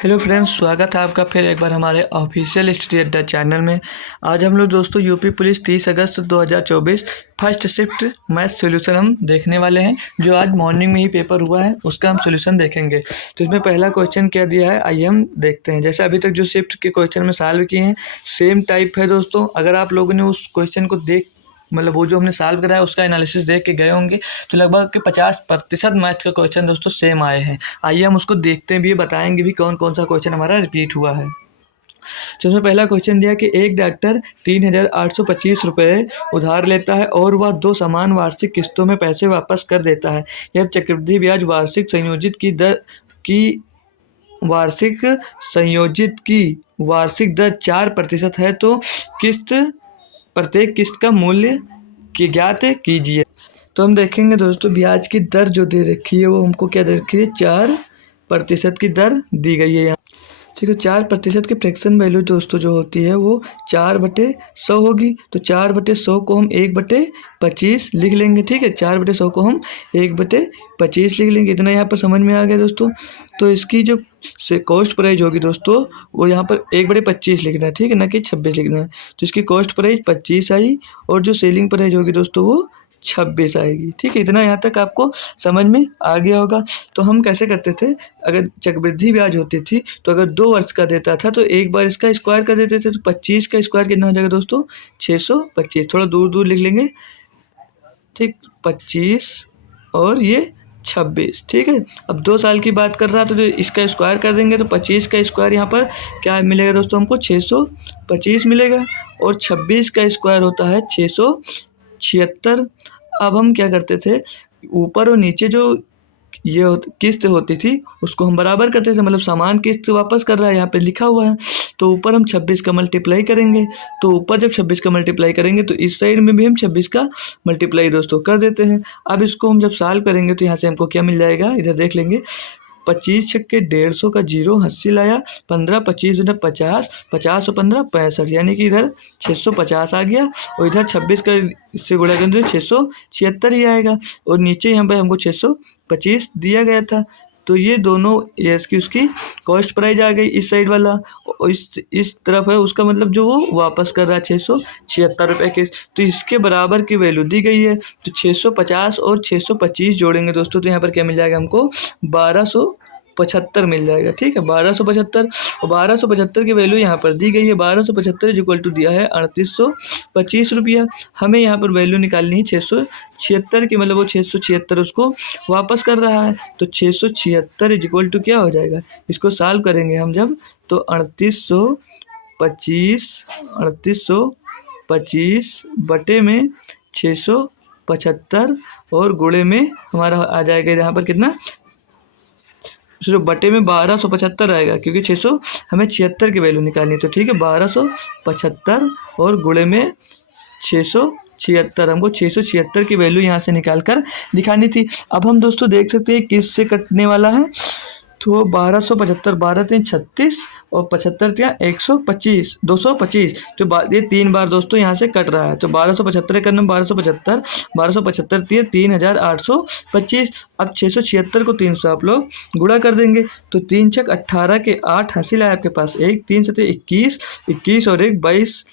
Hello friends, स्वागत है आपका फिर एक बार हमारे ऑफिशियल स्टडी अड्डा चैनल में। आज हम लोग दोस्तों यूपी पुलिस 30 अगस्त 2024 फर्स्ट शिफ्ट मैथ सॉल्यूशन हम देखने वाले हैं, जो आज मॉर्निंग में ही पेपर हुआ है। उसका हम सॉल्यूशन देखेंगे। तो इसमें पहला क्वेश्चन क्या दिया है, आइए हम देखते हैं। जैसे अभी तक जो शिफ्ट के क्वेश्चन में सॉल्व किए हैं, सेम टाइप है दोस्तों। अगर आप लोगों ने उस क्वेश्चन को मतलब वो जो हमने सॉल्व कराया उसका एनालिसिस देख के गए होंगे, तो लगभग के 50% मैथ का क्वेश्चन दोस्तों सेम आए हैं। आइए हम उसको देखते भी, बताएंगे भी कौन कौन सा क्वेश्चन हमारा रिपीट हुआ है। तो उसमें पहला क्वेश्चन दिया कि एक डॉक्टर 3,825 रुपये उधार लेता है और वह 2 समान वार्षिक किस्तों में पैसे वापस कर देता है। यह चक्रवृद्धि ब्याज वार्षिक दर 4% है, तो प्रत्येक किस्त का मूल्य ज्ञात कीजिए। तो हम देखेंगे दोस्तों, ब्याज की दर जो दे रखी है वो हमको क्या दे रखी है, 4% की दर दी गई है यहाँ। ठीक है, 4% की फ्रैक्शन वैल्यू दोस्तों जो होती है वो 4/100 होगी। तो 4/100 को हम 1/25 लिख लेंगे। ठीक है, 4/100 को हम 1/25 लिख लेंगे। इतना यहाँ पर समझ में आ गया दोस्तों। तो इसकी जो से कॉस्ट प्राइस होगी दोस्तों, वो यहाँ पर 1/25 लिखना है। ठीक है, ना कि 26 लिखना है। तो इसकी कॉस्ट प्राइस 25 आई और जो सेलिंग प्राइस होगी दोस्तों वो 26 आएगी। ठीक है, इतना यहाँ तक आपको समझ में आ गया होगा। तो हम कैसे करते थे, अगर चक्रवृद्धि ब्याज होती थी तो अगर 2 वर्ष का देता था तो एक बार इसका स्क्वायर कर देते थे। तो 25 का स्क्वायर कितना हो जाएगा दोस्तों, 625। थोड़ा दूर दूर लिख लेंगे। ठीक, 25 और ये 26। ठीक है, अब 2 साल की बात कर रहा था तो इसका स्क्वायर कर देंगे। तो 25 का स्क्वायर यहाँ पर क्या मिलेगा दोस्तों, हमको 625 मिलेगा। और 26 का स्क्वायर होता है 676। अब हम क्या करते थे, ऊपर और नीचे जो किस्त होती थी उसको हम बराबर करते थे। मतलब समान किस्त वापस कर रहा है, यहाँ पे लिखा हुआ है। तो ऊपर हम 26 का मल्टीप्लाई करेंगे। तो ऊपर जब 26 का मल्टीप्लाई करेंगे तो इस साइड में भी हम 26 का मल्टीप्लाई दोस्तों कर देते हैं। अब इसको हम जब सॉल्व करेंगे तो यहाँ से हमको क्या मिल जाएगा, इधर देख लेंगे। 25 छक्के 150 का जीरो हासिल आया। 15 25 दूना 50, 50 और 15 65, यानी कि इधर 650 आ गया। और इधर 26 का इससे गुणा करेंगे तो 676 ही आएगा। और नीचे यहाँ पे हमको 625 दिया गया था। तो ये दोनों इसकी उसकी कॉस्ट प्राइस आ गई इस साइड वाला, और इस तरफ है उसका मतलब जो वो वापस कर रहा है 676 रुपये के। तो इसके बराबर की वैल्यू दी गई है। तो 650 और 625 जोड़ेंगे दोस्तों, तो यहाँ पर क्या मिल जाएगा हमको, 1275 मिल जाएगा। ठीक है, 1275। और 1275 की वैल्यू यहाँ पर दी गई है। 1275 इक्वल टू दिया है 3825 रुपया। हमें यहाँ पर वैल्यू निकालनी है 676 की, मतलब वो 676 उसको वापस कर रहा है। तो 676 इक्वल टू क्या हो जाएगा, इसको सॉल्व करेंगे हम जब, तो 3825 बटे में 675 और गुणे में हमारा आ जाएगा यहाँ पर कितना, सिर्फ बटे में 1275 आएगा, क्योंकि 600 हमें 76 की वैल्यू निकालनी है। तो ठीक है, 1275 और गुणे में 676, हमको 676 की वैल्यू यहाँ से निकाल कर दिखानी थी। अब हम दोस्तों देख सकते हैं किस से कटने वाला है। तो 1275, 12 3 36 और 75 क्या 125, 225। तो ये 3 बार दोस्तों यहाँ से कट रहा है। तो 1275 का नंबर 1275, 1275 3,825। अब 676 को 300 आप लोग गुणा कर देंगे। तो 3 छक 18 के 8 हासिल है आपके पास। 1 3 7 21, 21 और 1 22।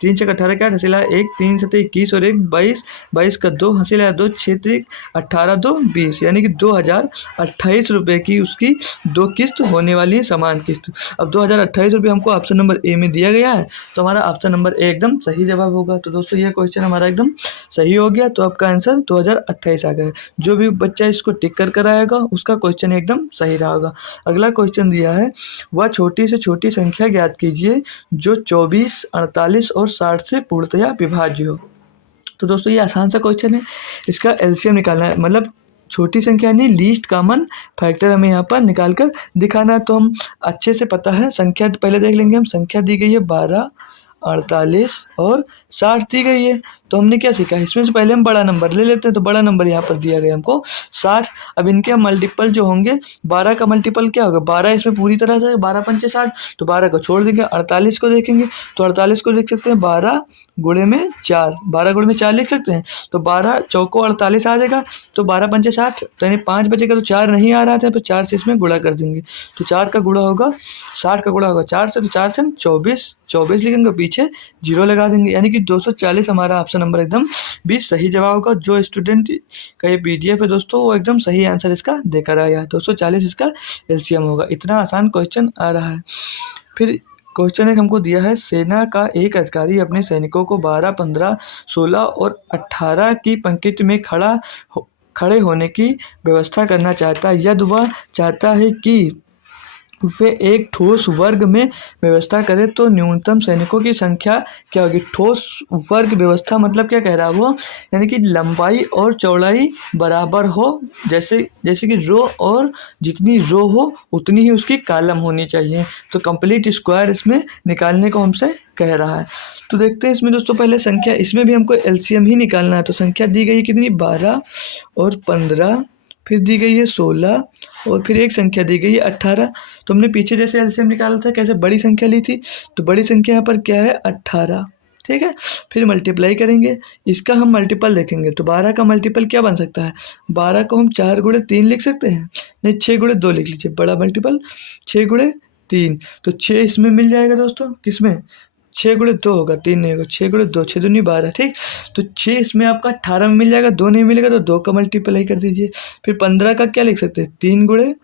3 छक 18 के 8 हासिल है 1 3 7 21 और 1 22, 22 का 2 हासिल है 2 6 3 18 2 20, यानी कि 2028 रुपये की उसकी 2 किस्त होने वाली है, समान किस्त। अब 2028 रुपये हमको ऑप्शन नंबर ए में दिया गया है, तो हमारा ऑप्शन नंबर ए एकदम सही जवाब होगा। तो दोस्तों ये क्वेश्चन हमारा एकदम सही हो गया। तो आपका आंसर 2028 आ गया। जो भी बच्चा इसको टिक कर आएगा उसका क्वेश्चन एकदम सही रहा होगा। अगला क्वेश्चन दिया है, वह छोटी से छोटी संख्या ज्ञात कीजिए जो 24, 48 और 60 से पूर्णतया विभाज्य हो। तो दोस्तों ये आसान सा क्वेश्चन है। इसका एलसीएम निकालना है, मतलब छोटी संख्या नहीं, लीस्ट कॉमन फैक्टर हमें यहाँ पर निकाल कर दिखाना है। तो हम अच्छे से पता है संख्या, पहले देख लेंगे हम। संख्या दी गई है 12, 48 और 60 दी गई है। तो हमने क्या सीखा, इसमें से पहले हम बड़ा नंबर ले लेते हैं, तो बड़ा नंबर यहाँ पर दिया गया हमको 60। अब इनके मल्टीपल जो होंगे, 12 का मल्टीपल क्या होगा, 12 इसमें पूरी तरह से 12 पंचे 60, तो 12 को छोड़ देंगे, 48 को देखेंगे, तो 48 को लिख सकते हैं 12 गुणे में 4, 12 गुणे में 4 लिख सकते हैं, तो 12 चौको 48 आ जाएगा, तो 12 पंचे 60, तो यानी 5 बचेगा, तो 4 नहीं आ रहा था, तो 4 से इसमें गुणा कर देंगे, तो 4 का गुणा होगा 60 का गुणा होगा 4 से, तो 4 से हम 24 लिखेंगे, पीछे 0 लगा देंगे, यानी कि 240 हमारा ऑप्शन नंबर एकदम भी सही जवाब होगा। जो स्टूडेंट का ये PDF है दोस्तों, वो एकदम सही आंसर इसका देकर आया, 240 इसका LCM होगा। इतना आसान क्वेश्चन आ रहा है। फिर क्वेश्चन एक हमको दिया है, सेना का एक अधिकारी अपने सैनिकों को 12, 15, 16 और 18 की पंक्ति में खड़े होने की व्यवस्था करना चाहता है। यदि वह चाहता है कि वे एक ठोस वर्ग में व्यवस्था करें तो न्यूनतम सैनिकों की संख्या क्या होगी। ठोस वर्ग व्यवस्था मतलब क्या कह रहा है वो, यानी कि लंबाई और चौड़ाई बराबर हो, जैसे कि रो, और जितनी रो हो उतनी ही उसकी कॉलम होनी चाहिए। तो कंप्लीट स्क्वायर इसमें निकालने को हमसे कह रहा है। तो देखते हैं इसमें दोस्तों, पहले संख्या, इसमें भी हमको LCM ही निकालना है। तो संख्या दी गई है कितनी, 12 और 15, फिर दी गई है 16, और फिर एक संख्या दी गई है 18। तो हमने पीछे जैसे LCM निकाला था, कैसे बड़ी संख्या ली थी, तो बड़ी संख्या यहाँ पर क्या है, 18, ठीक है। फिर मल्टीप्लाई करेंगे, इसका हम मल्टीपल देखेंगे, तो 12 का मल्टीपल क्या बन सकता है, 12 को हम 4 गुणे 3 लिख सकते हैं, नहीं 6 गुणे 2 लिख लीजिए, बड़ा मल्टीपल 6 गुणे 3, तो 6 इसमें मिल जाएगा दोस्तों, किसमें, 6 गुणे 2 होगा, 3 नहीं होगा, 6 गुणे 2, 6 दूनी 12, ठीक। तो 6 इसमें आपका 18 में मिल जाएगा, 2 नहीं मिलेगा तो 2 का मल्टीप्लाई कर दीजिए। फिर 15 का क्या लिख सकते हैं, 3 गुणे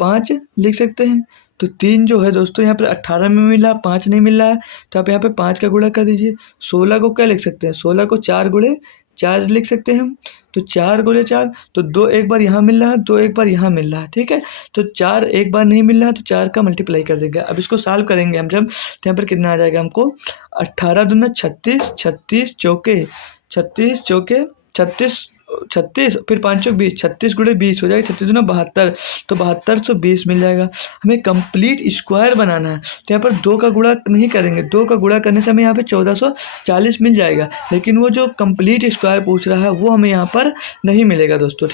5 लिख सकते हैं। तो 3 जो है दोस्तों यहाँ पर 18 में मिला, 5 नहीं मिल रहा है, तो आप यहाँ पे 5 का गुणा कर दीजिए। 16 को क्या लिख सकते हैं, 16 को 4 गुणे 4 लिख सकते हैं हम, तो 4 गुणे 4, तो 2 एक बार यहाँ मिल रहा है, 2 एक बार यहाँ मिल रहा है, ठीक है। तो 4 एक बार नहीं मिल रहा है, तो 4 का मल्टीप्लाई कर देंगे। अब इसको सॉल्व करेंगे हम जब, तो यहाँ पर कितना आ जाएगा हमको, 18 दूना 36, 36 चौके 36 चौके 36, 36 फिर 5 चौक 20, 36 गुणे 20 हो जाएगा, 36 दूना 72, तो 7220 मिल जाएगा। हमें कंप्लीट स्क्वायर बनाना है, तो यहाँ पर 2 का गुणा नहीं करेंगे, 2 का गुणा करने से हमें यहाँ पे 1440 मिल जाएगा, लेकिन वो जो कंप्लीट स्क्वायर पूछ रहा है वो हमें यहाँ पर नहीं मिलेगा दोस्तों,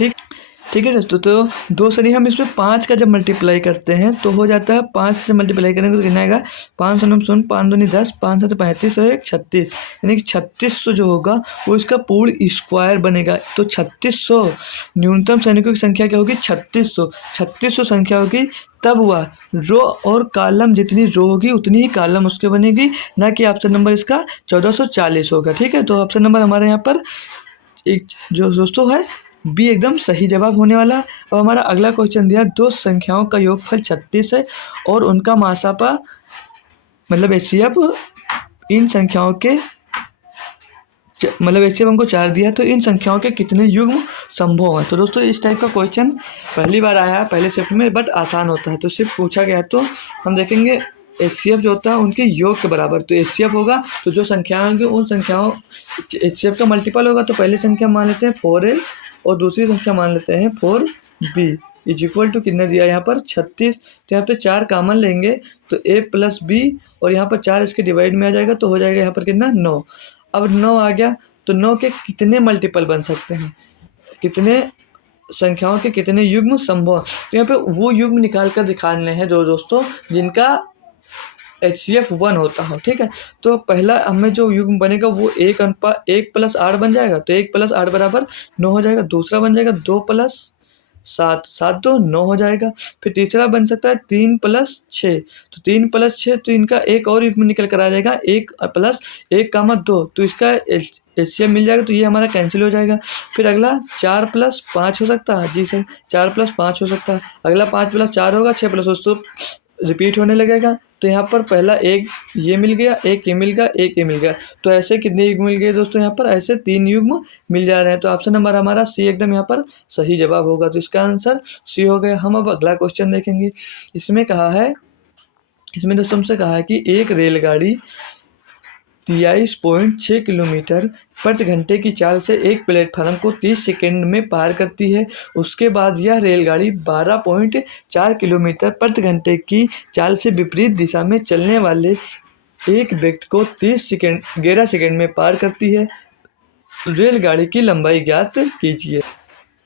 ठीक है दोस्तों। तो 2 से नहीं, हम इसमें 5 का जब मल्टीप्लाई करते हैं तो हो जाता है, 5 से मल्टीप्लाई करेंगे तो कितना आएगा, 5 सौ 9 5 दूनी 10, 5 7 35 और 1 36, यानी कि 3600 जो होगा वो इसका पूर्ण स्क्वायर बनेगा। तो 3600 न्यूनतम सैनिकों की संख्या क्या होगी, 3600 संख्या होगी, तब वह रो और कॉलम, जितनी रो होगी उतनी ही कॉलम उसके बनेगी, ना कि ऑप्शन नंबर इसका 1440 होगा, ठीक है। तो ऑप्शन नंबर हमारे यहाँ पर एक जो दोस्तों है बी एकदम सही जवाब होने वाला। अब हमारा अगला क्वेश्चन दिया, दो संख्याओं का योगफल 36 है और उनका मासापा मतलब HCF इन संख्याओं के HCF हमको 4 दिया, तो इन संख्याओं के कितने युग्म संभव हैं। तो दोस्तों इस टाइप का क्वेश्चन पहली बार आया है पहले शिफ्ट में, बट आसान होता है। तो सिर्फ पूछा गया है, तो हम देखेंगे HCF जो होता है उनके योग के बराबर, तो HCF होगा तो जो संख्याएं होंगी उन संख्याओं HCF का मल्टीपल होगा। तो पहली संख्या मान लेते हैं 4A और दूसरी संख्या मान लेते हैं 4B इज इक्वल टू कितना दिया यहाँ पर 36। तो यहाँ पे 4 कॉमन लेंगे तो A + B और यहाँ पर 4 इसके डिवाइड में आ जाएगा, तो हो जाएगा यहाँ पर कितना 9। अब 9 आ गया तो 9 के कितने मल्टीपल बन सकते हैं, कितने संख्याओं के कितने युग्म संभव। तो यहाँ पे वो युग्म निकाल कर दिखाने हैं जो दोस्तों जिनका HCF 1 होता हो, ठीक है। तो पहला हमें जो युग्म बनेगा वो 1 + 8 बन जाएगा, तो 1 + 8 बराबर 9 हो जाएगा। दूसरा बन जाएगा 2 + 7, 7 2 9 हो जाएगा। फिर तीसरा बन सकता है 3 + 6, तो 3 + 6 तो इनका एक और युग्म निकल कर आ जाएगा 1 + 1, 2, तो इसका HCF मिल जाएगा, तो ये हमारा कैंसिल हो जाएगा। फिर अगला 4 + 5 हो सकता है, जी सर 4 + 5 हो सकता है। अगला 5 + 4 होगा, 6 + 2 रिपीट होने लगेगा। तो यहाँ पर पहला एक ये मिल गया, एक ये मिल गया, एक ये मिल गया, तो ऐसे कितने युग्म मिल गए दोस्तों, यहाँ पर ऐसे 3 युग्म मिल जा रहे हैं। तो ऑप्शन नंबर हमारा सी एकदम यहाँ पर सही जवाब होगा, तो इसका आंसर सी हो गया। हम अब अगला क्वेश्चन देखेंगे। इसमें दोस्तों हमसे कहा है कि एक रेलगाड़ी 23.6 किलोमीटर प्रति घंटे की चाल से एक प्लेटफार्म को 30 सेकंड में पार करती है। उसके बाद यह रेलगाड़ी 12.4 किलोमीटर प्रति घंटे की चाल से विपरीत दिशा में चलने वाले एक व्यक्ति को 11 सेकंड में पार करती है। रेलगाड़ी की लंबाई ज्ञात कीजिए।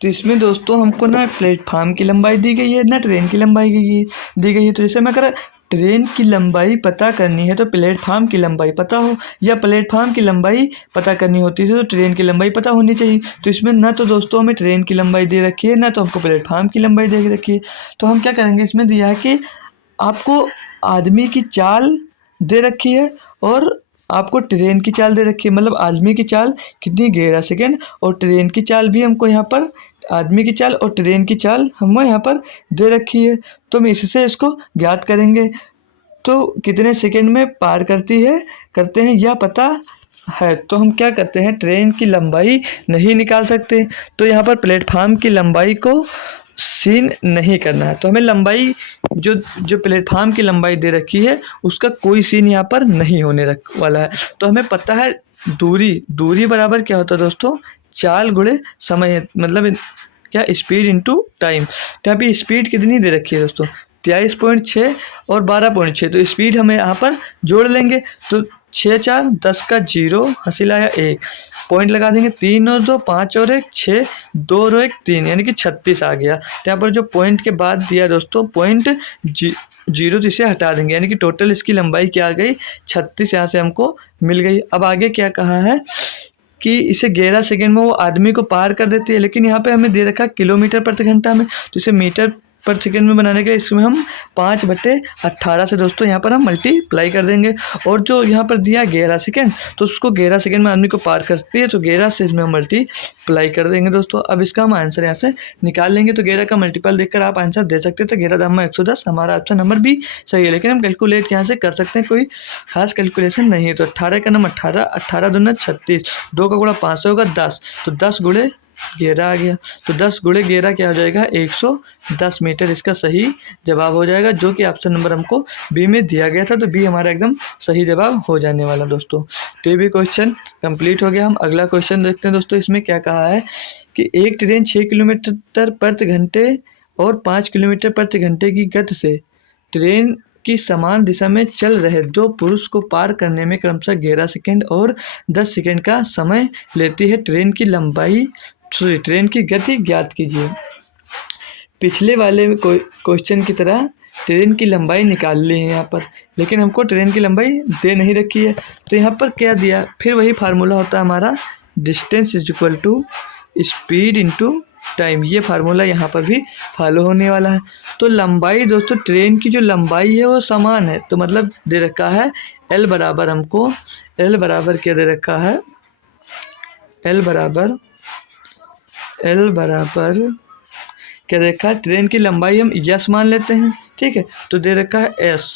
तो इसमें दोस्तों हमको ना प्लेटफार्म की लंबाई दी गई है, ना ट्रेन की लंबाई दी गई है। तो जैसे मैं अगर ट्रेन की लंबाई पता करनी है तो प्लेटफार्म की लंबाई पता हो, या प्लेटफार्म की लंबाई पता करनी होती है तो ट्रेन की लंबाई पता होनी चाहिए। तो इसमें ना तो दोस्तों हमें ट्रेन की लंबाई दे रखी है, ना तो हमको प्लेटफार्म की लंबाई दे रखी है। तो हम क्या करेंगे, इसमें दिया है कि आपको आदमी की चाल दे रखी है और आपको ट्रेन की चाल दे रखी है। मतलब आदमी की चाल कितनी 11 सेकेंड, और ट्रेन की चाल भी हमको यहाँ पर, आदमी की चाल और ट्रेन की चाल हमें यहाँ पर दे रखी है। तो हम इससे इसको ज्ञात करेंगे। तो कितने सेकेंड में पार करते हैं यह पता है। तो हम क्या करते हैं, ट्रेन की लंबाई नहीं निकाल सकते, तो यहाँ पर प्लेटफार्म की लंबाई को सीन नहीं करना है। तो हमें लंबाई जो जो प्लेटफार्म की लंबाई दे रखी है उसका कोई सीन यहाँ पर नहीं होने वाला है। तो हमें पता है दूरी बराबर क्या होता है दोस्तों, चाल गुणे समय, मतलब क्या, स्पीड इंटू टाइम। तो यहाँ पे स्पीड कितनी दे रखी है दोस्तों, 23.6 और 12.6। तो स्पीड हमें यहाँ पर जोड़ लेंगे। तो 6 4 10 का 0, हासिल आया 1, पॉइंट लगा देंगे, 3 और 2 5 और 1 6, 2 और 1 3, यानी कि 36 आ गया। तो यहाँ पर जो पॉइंट के बाद दिया दोस्तों पॉइंट 0, तो इसे हटा देंगे, यानी कि टोटल इसकी लंबाई क्या आ गई, 36 यहाँ से हमको मिल गई। अब आगे क्या कहा है कि इसे 11 सेकेंड में वो आदमी को पार कर देती है, लेकिन यहाँ पे हमें दे रखा है किलोमीटर प्रति घंटा में। तो इसे मीटर पर सेकेंड में बनाने के इसमें हम 5/18 से दोस्तों यहाँ पर हम मल्टीप्लाई कर देंगे। और जो यहाँ पर दिया 11 सेकेंड, तो उसको 11 सेकेंड में आदमी को पार करती है, तो 11 से इसमें हम मल्टीप्लाई कर देंगे दोस्तों। अब इसका हम आंसर यहाँ से निकाल लेंगे। तो 11 का मल्टीपल देखकर आप आंसर दे सकते हैं। तो 11 दाम 110 हमारा ऑप्शन नंबर भी सही है, लेकिन हम कैलकुलेट यहाँ से कर सकते हैं, कोई खास कैलकुलेशन नहीं है। तो 18 का नंबर 18, 18 दूना 36, 2 का गुणा 5 होगा 10, तो 10 गुणे 11 आ गया। तो 10 गुणे 11 क्या हो जाएगा, 110 मीटर इसका सही जवाब हो जाएगा, जो कि ऑप्शन नंबर हमको बी में दिया गया था। तो बी हमारा एकदम सही जवाब हो जाने वाला दोस्तों। तो ये भी क्वेश्चन कंप्लीट हो गया। हम अगला क्वेश्चन देखते हैं दोस्तों। इसमें क्या कहा है कि एक ट्रेन 6 किलोमीटर प्रति घंटे और 5 किलोमीटर प्रति घंटे की गति से ट्रेन की समान दिशा में चल रहे दो पुरुष को पार करने में क्रमशः 11 सेकेंड और 10 सेकेंड का समय लेती है। ट्रेन की गति ज्ञात कीजिए। पिछले वाले में क्वेश्चन की तरह ट्रेन की लंबाई निकाल ली है यहाँ पर, लेकिन हमको ट्रेन की लंबाई दे नहीं रखी है। तो यहाँ पर क्या दिया, फिर वही फार्मूला होता है हमारा, distance is equal to speed into time. ये फार्मूला यहाँ पर भी फॉलो होने वाला है। तो लंबाई दोस्तों, ट्रेन की जो लंबाई है वो समान है, तो मतलब दे रखा है एल बराबर, हमको एल बराबर क्या दे रखा है, एल बराबर क्या देखा है, ट्रेन की लंबाई हम यस मान लेते हैं, ठीक है। तो दे रखा है एस।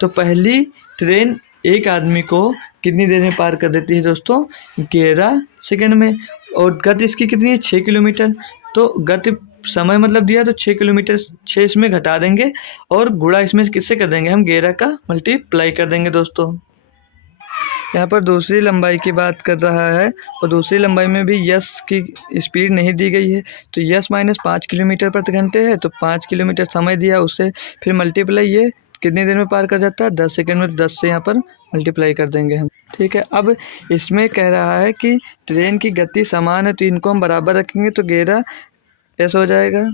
तो पहली ट्रेन एक आदमी को कितनी देर में पार कर देती है दोस्तों, 11 सेकेंड में। और गति इसकी कितनी है, 6 किलोमीटर। तो गति समय मतलब दिया, तो 6 किलोमीटर 6 इसमें घटा देंगे और गुणा इसमें किससे कर देंगे, हम 11 का मल्टीप्लाई कर देंगे दोस्तों। यहाँ पर दूसरी लंबाई की बात कर रहा है, और दूसरी लंबाई में भी यस की स्पीड नहीं दी गई है। तो यस माइनस 5 किलोमीटर प्रति घंटे है, तो 5 किलोमीटर समय दिया, उससे फिर मल्टीप्लाई ये कितनी देर में पार कर जाता है, 10 सेकेंड में। 10 से यहाँ पर मल्टीप्लाई कर देंगे हम, ठीक है। अब इसमें कह रहा है कि ट्रेन की गति समान है, तो इनको हम बराबर रखेंगे, तो 11 एस हो जाएगा,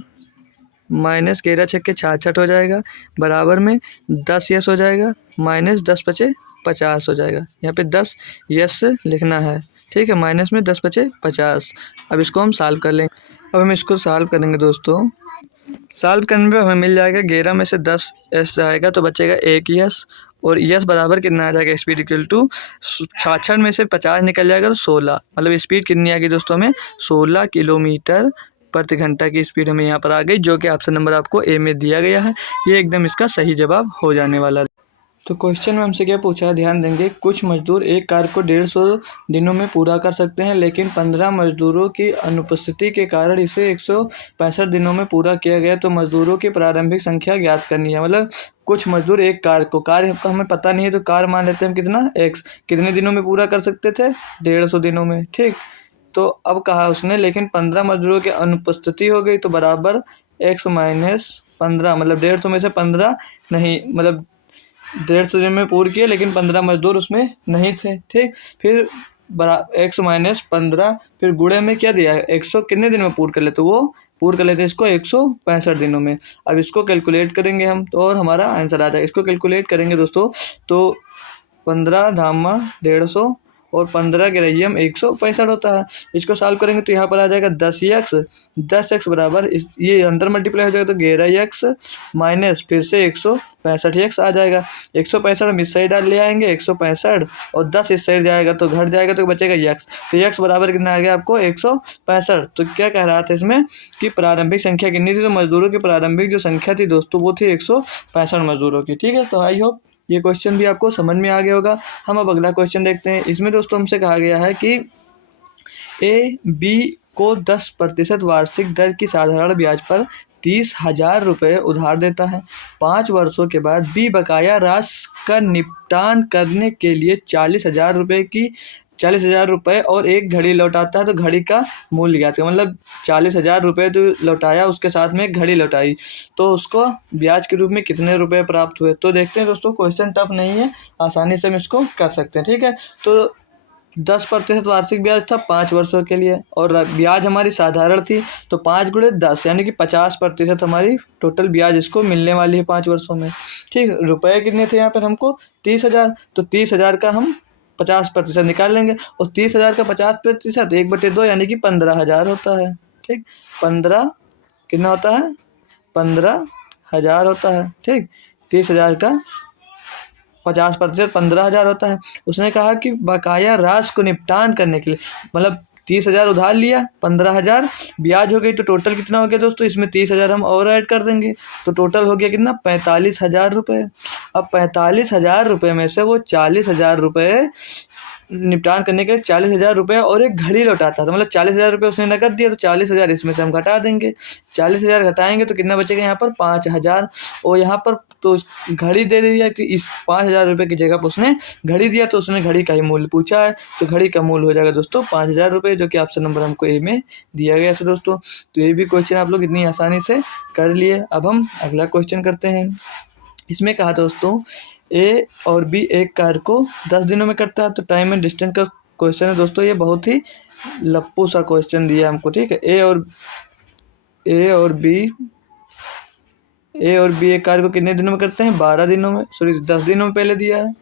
माइनस 11 छक्के 66 हो जाएगा, बराबर में 10 यस हो जाएगा, माइनस 10 बचे 50 हो जाएगा। यहाँ पे 10 यस लिखना है, ठीक है, माइनस में 10 बचे 50। अब इसको हम सॉल्व कर लेंगे। अब हम इसको सॉल्व करेंगे दोस्तों। सॉल्व करने पे हमें मिल जाएगा 11 में से 10 एस जाएगा, तो बचेगा 1 यस, और यस बराबर कितना आ जाएगा, स्पीड इक्वल टू 66 में से 50 निकल जाएगा, तो 16। मतलब स्पीड कितनी आ गई दोस्तों हमें, 16 किलोमीटर प्रति घंटा की स्पीड हमें यहाँ पर आ गई, जो कि ऑप्शन नंबर आपको ए में दिया गया है। ये एकदम इसका सही जवाब हो जाने वाला है। तो क्वेश्चन में हमसे क्या पूछा है, ध्यान देंगे। कुछ मजदूर एक कार्य को 150 दिनों में पूरा कर सकते हैं, लेकिन 15 मजदूरों की अनुपस्थिति के कारण इसे 165 दिनों में पूरा किया गया। तो मजदूरों की प्रारंभिक संख्या ज्ञात करनी है। मतलब कुछ मजदूर एक कार्य का हमें पता नहीं है, तो कार्य मान लेते हैं हम कितना, एक्स, कितने दिनों में पूरा कर सकते थे, 150 दिनों में, ठीक। तो अब कहा उसने, लेकिन 15 मजदूरों की अनुपस्थिति हो गई, तो बराबर एक्स माइनस 15, मतलब 150 में से 15 नहीं, मतलब 150 दिन में पूर्ण किए, लेकिन 15 मजदूर उसमें नहीं थे, ठीक। फिर बरा x माइनस 15, फिर गुणे में क्या दिया है 100 कितने दिन में पूर्ण कर लेते, वो पूर्ण कर लेते हैं इसको 165 दिनों में। अब इसको कैलकुलेट करेंगे हम तो और हमारा आंसर आ जाएगा। इसको कैलकुलेट करेंगे दोस्तों तो 15 धामा 150 और 15 के रहिए हम 165 होता है। इसको सॉल्व करेंगे तो यहाँ पर आ जाएगा 10x बराबर ये अंदर मल्टीप्लाई हो जाएगा तो 11x माइनस फिर से 165x आ जाएगा। 165 हम इस साइड ले आएंगे 165 और 10 इस साइड जाएगा तो घट जाएगा तो बचेगा x। तो x बराबर कितना आ गया आपको 165। तो क्या कह रहा था इसमें कि प्रारंभिक संख्या कितनी थी, तो मजदूरों की प्रारंभिक जो संख्या थी दोस्तों वो थी 165 मजदूरों की। ठीक है, तो आई होप ये क्वेश्चन भी आपको समझ में आ गया होगा। हम अब अगला क्वेश्चन देखते हैं। इसमें दोस्तों हमसे कहा गया है कि ए बी को 10% वार्षिक दर की साधारण ब्याज पर 30,000 रुपये उधार देता है। 5 वर्षों के बाद बी बकाया राशि का निपटान करने के लिए 40,000 रुपये और एक घड़ी लौटाता है। तो घड़ी का मूल्य ज्ञात करें, मतलब 40,000 रुपये तो लौटाया, उसके साथ में एक घड़ी लौटाई, तो उसको ब्याज के रूप में कितने रुपए प्राप्त हुए। तो देखते हैं दोस्तों, क्वेश्चन टफ नहीं है, आसानी से हम इसको कर सकते हैं। ठीक है, तो 10% वार्षिक ब्याज था 5 वर्षों के लिए और ब्याज हमारी साधारण थी, तो 5 गुणे 10 यानी कि 50% हमारी टोटल ब्याज इसको मिलने वाली है 5 वर्षों में। ठीक, रुपए कितने थे यहाँ पर हमको 30,000, तो 30,000 का हम 50% निकाल लेंगे और 30,000 का 50% 1/2 यानी कि 15,000 होता है। ठीक, 15 कितना होता है 15,000 होता है। ठीक, 30,000 का 50% 15,000 होता है। उसने कहा कि बकाया राशि को निपटान करने के लिए, मतलब 30,000 उधार लिया, 15,000 ब्याज हो गई, तो टोटल कितना हो गया दोस्तों, इसमें 30,000 हम और ऐड कर देंगे तो टोटल हो गया कितना 45,000 रुपये। अब 45,000 रुपये में से वो 40,000 रुपये निपटान करने के लिए 40,000 रुपये और एक घड़ी लौटाता था, मतलब 40,000 रुपये उसने नकद दिया तो 40,000 इसमें से हम घटा देंगे। 40,000 घटाएंगे तो कितना बचेगा यहाँ पर 5,000, और यहाँ पर तो घड़ी दे दिया कि इस 5,000 रुपये की जगह पर उसने घड़ी दिया, तो उसने घड़ी का ही मूल्य पूछा है, तो घड़ी का मूल्य हो जाएगा दोस्तों 5,000 रुपये, जो कि ऑप्शन नंबर हमको ए में दिया गया है दोस्तों। तो ये भी क्वेश्चन आप लोग इतनी आसानी से कर लिए। अब हम अगला क्वेश्चन करते हैं। इसमें कहा दोस्तों ए और बी एक कार्य को 10 दिनों में करता है। तो टाइम एंड डिस्टेंस का क्वेश्चन है दोस्तों, ये बहुत ही लप्पू सा क्वेश्चन दिया हमको। ठीक है, ए और बी एक कार्य को कितने दिनों में करते हैं 12 दिनों में, सॉरी 10 दिनों में पहले दिया है।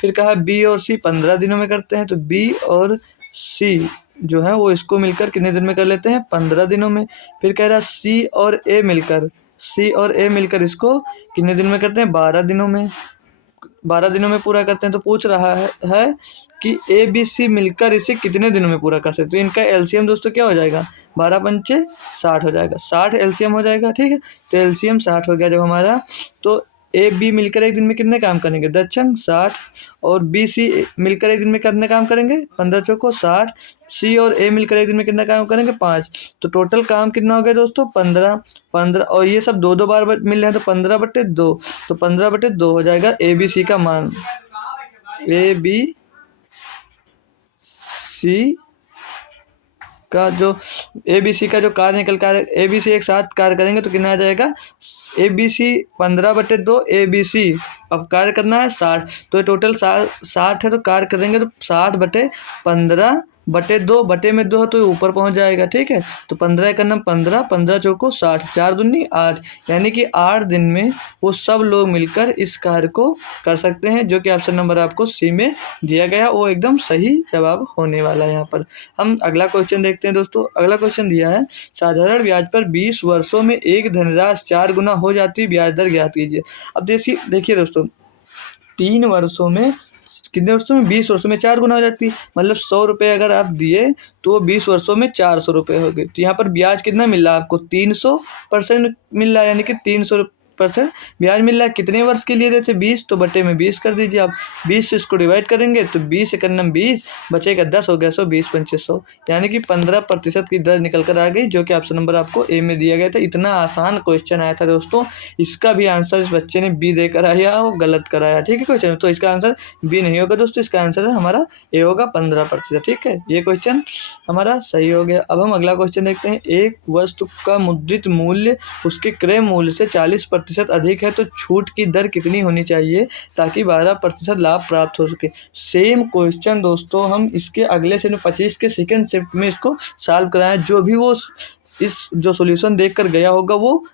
फिर कहा बी और सी 15 दिनों में करते हैं, तो बी और सी जो है वो इसको मिलकर कितने दिन में कर लेते हैं 15 दिनों में। फिर कह रहा सी और ए मिलकर इसको कितने दिन में करते हैं 12 दिनों में, 12 दिनों में पूरा करते हैं। तो पूछ रहा है कि ए बी सी मिलकर इसे कितने दिनों में पूरा कर सकते हैं। तो इनका एलसीएम दोस्तों क्या हो जाएगा 12 पंचे 60 हो जाएगा, 60 एलसीएम हो जाएगा। ठीक है, तो एलसीएम 60 हो गया जब हमारा, तो ए बी मिलकर एक दिन में कितने काम करेंगे 10 60, और बी सी मिलकर एक दिन में कितने काम करेंगे 15 चौको 60, सी और ए मिलकर एक दिन में कितना काम करेंगे 5। तो टोटल काम कितना हो गया दोस्तों 15 और ये सब 2-2 बार मिल रहे हैं, तो 15/2, तो 15/2 हो जाएगा ए बी सी का मान। ए बी सी का जो कार्य निकल कर ए बी सी एक साथ कार्य करेंगे तो कितना आ जाएगा A B C 15/2 A B C. अब कार्य करना है 60, तो टोटल 60 है, तो कार्य करेंगे तो 60/15/2 बटे में 2 तो ऊपर पहुंच जाएगा। ठीक है, तो 15 का नाम 15 चौको 60, 4 दूनी 8, यानी कि 8 दिन में वो सब लोग मिलकर इस कार्य को कर सकते हैं, जो कि ऑप्शन नंबर आपको सी में दिया गया, वो एकदम सही जवाब होने वाला है। यहाँ पर हम अगला क्वेश्चन देखते हैं दोस्तों। अगला क्वेश्चन दिया है साधारण ब्याज पर 20 वर्षों में एक धनराशि 4 गुना हो जाती है, ब्याज दर ज्ञात कीजिए। अब देखिए दोस्तों, 3 वर्षों में कितने वर्षों में 20 वर्षों में 4 गुना हो जाती है, मतलब 100 रुपये अगर आप दिए तो 20 वर्षों में 400 रुपये हो गए। तो यहाँ पर ब्याज कितना मिल रहा है आपको 300% मिल रहा है, यानी कि 300% ब्याज मिल रहा है। कितने वर्ष के लिए देते 20, तो बटे में 20 कर दीजिए आप, 20 से इसको डिवाइड करेंगे तो 20 से करना 20 बचेगा 10 हो गया 100, 20 पंचे 100, यानी कि 15% की दर निकल कर आ गई, जो कि ऑप्शन नंबर आपको ए में दिया गया था। इतना आसान क्वेश्चन आया था दोस्तों, इसका भी आंसर इस बच्चे ने बी देकर आया और गलत कराया। ठीक है क्वेश्चन, तो इसका आंसर बी नहीं होगा दोस्तों, इसका आंसर हमारा ए होगा 15%। ठीक है, ये क्वेश्चन हमारा सही हो गया। अब हम अगला क्वेश्चन देखते हैं। एक वस्तु का मुद्रित मूल्य उसके क्रय मूल्य से 40% प्रतिशत अधिक है तो छूट की दर कितनी होनी चाहिए ताकि 12% लाभ प्राप्त हो सके। सेम क्वेश्चन दोस्तों हम इसके अगले शिफ्ट 25 के सेकंड शिफ्ट में इसको सॉल्व कराएं। जो भी वो इस जो सॉल्यूशन देख कर गया होगा वो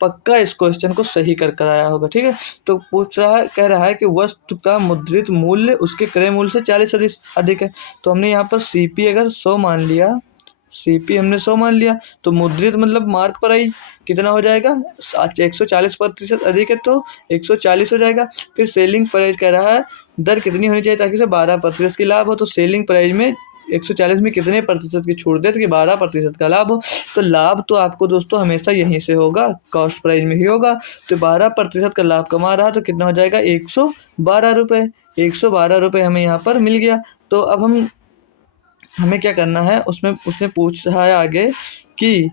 पक्का इस क्वेश्चन को सही कर आया होगा। ठीक है, तो पूछ रहा है, कह रहा है कि वस्तु का मुद्रित मूल्य उसके क्रय मूल्य से 40 अधिक है। तो हमने यहाँ पर सीपी अगर 100 मान लिया, सीपी हमने 100 मान लिया, तो मुद्रित मतलब मार्क पर आई कितना हो जाएगा, 140% अधिक है तो 140 हो जाएगा। फिर सेलिंग प्राइस कह रहा है दर कितनी होनी चाहिए ताकि उसे 12% की लाभ हो। तो सेलिंग प्राइस में 140 में कितने प्रतिशत की छूट दे तो कि 12% का लाभ हो। तो लाभ तो आपको दोस्तों हमेशा यहीं से होगा, कॉस्ट प्राइस में ही होगा। तो 12% का लाभ कमा रहा तो कितना हो जाएगा, 112 रुपये। 112 रुपये हमें यहाँ पर मिल गया। तो अब हमें क्या करना है, उसमें उसने पूछ रहा है आगे कि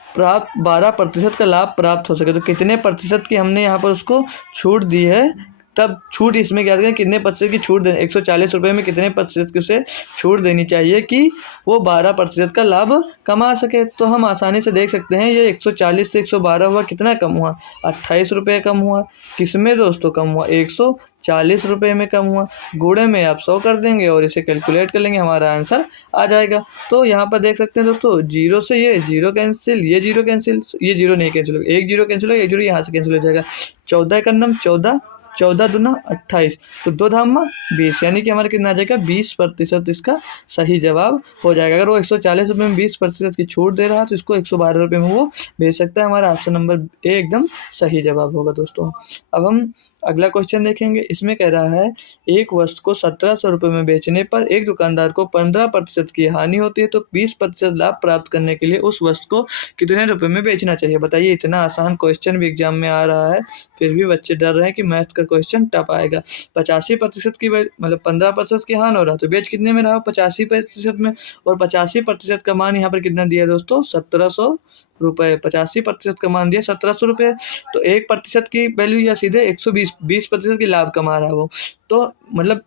प्राप्त 12% का लाभ प्राप्त हो सके तो कितने प्रतिशत की हमने यहाँ पर उसको छूट दी है। तब छूट इसमें क्या करें, कितने प्रतिशत की छूट दें, 140 रुपये में कितने प्रतिशत की उसे छूट देनी चाहिए कि वो 12% का लाभ कमा सके। तो हम आसानी से देख सकते हैं ये 140 से 112 हुआ, कितना कम हुआ, 28 रुपये कम हुआ। किसमें दोस्तों कम हुआ, 140 रुपये में कम हुआ। गुणे में आप 100 कर देंगे और इसे कैलकुलेट कर लेंगे, हमारा आंसर आ जाएगा। तो यहाँ पर देख सकते हैं दोस्तों, जीरो से ये जीरो कैंसिल, ये जीरो कैंसिल, ये जीरो नहीं कैंसिल होगा, एक जीरो कैंसिल होगा, एक जीरो यहाँ से कैंसिल हो जाएगा। 14 का नम 14, 14 दूना 28, तो 2 धामा 20, यानी कि हमारा कितना आ जाएगा, 20% इसका सही जवाब हो जाएगा। अगर वो 140 रुपये में 20% की छूट दे रहा है तो इसको 112 रुपये में वो भेज सकता है। हमारा ऑप्शन नंबर ए एकदम सही जवाब होगा दोस्तों। अब हम अगला क्वेश्चन देखेंगे। इसमें कह रहा है एक वस्तु को 1700 रुपये में बेचने पर एक दुकानदार को 15% की हानि होती है तो 20% लाभ प्राप्त करने के लिए उस वस्तु को कितने रुपए में बेचना चाहिए। बताइए, इतना आसान क्वेश्चन भी एग्जाम में आ रहा है, फिर भी बच्चे डर रहे हैं कि मैथ्स का क्वेश्चन टफ आएगा। 85% की मतलब 15% की हानि हो रहा तो बेच कितने में रहा, 85% में। और 85% का मान यहाँ पर कितना दिया दोस्तों, 1700 रुपये। 85% का मान दिया 1700 रुपये, तो 1% की वैल्यू या सीधे 120% की लाभ कमा रहा है वो। तो मतलब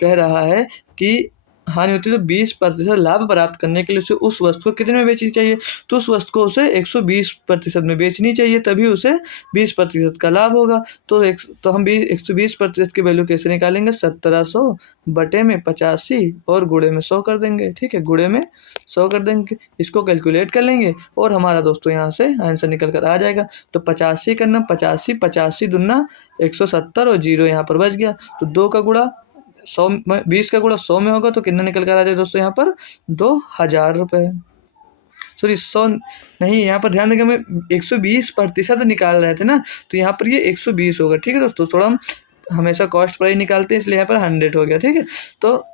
कह रहा है कि हानि होती है तो 20% लाभ प्राप्त करने के लिए उसे उस वस्तु को कितने में बेचनी चाहिए, तो उस वस्तु को उसे 120% में बेचनी चाहिए, तभी उसे 20% का लाभ होगा। तो हम 120% की वैल्यू कैसे निकालेंगे, 1700 बटे में 85 और गुणे में 100 कर देंगे। ठीक है, गुणे में 100 कर देंगे, इसको कैलकुलेट कर लेंगे और हमारा दोस्तों यहाँ से आंसर निकल कर आ जाएगा। तो 85 करना 85, 85 दूना 170 और जीरो यहाँ पर बच गया। तो 2 का गुणा 100 में, 20 का गुणा 100 में होगा तो कितना निकल कर आ जाए दोस्तों, यहाँ पर 2000 रुपये। सॉरी 100 नहीं, यहाँ पर ध्यान देंगे हमें 120% निकाल रहे थे ना, तो यहाँ पर ये 120 होगा। ठीक है दोस्तों, थोड़ा हम हमेशा कॉस्ट प्राइस निकालते हैं इसलिए यहाँ पर 100 हो गया। ठीक है, तो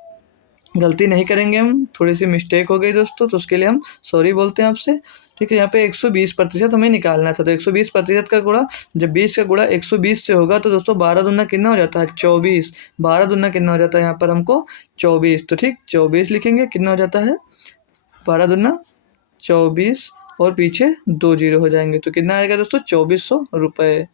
गलती नहीं करेंगे हम, थोड़ी सी मिस्टेक हो गई दोस्तों, तो उसके लिए हम सॉरी बोलते हैं आपसे। ठीक है, यहाँ पे 120% हमें निकालना था, तो 120% का गुणा, जब 20 का गुणा 120 से होगा तो दोस्तों 12 दूना कितना हो जाता है, 24। 12 दूना कितना हो जाता है यहाँ पर हमको 24, तो ठीक 24 लिखेंगे, कितना हो जाता है 12 दूना 24 और पीछे 2 जीरो हो जाएंगे, तो कितना आएगा दोस्तों 2400 रुपये।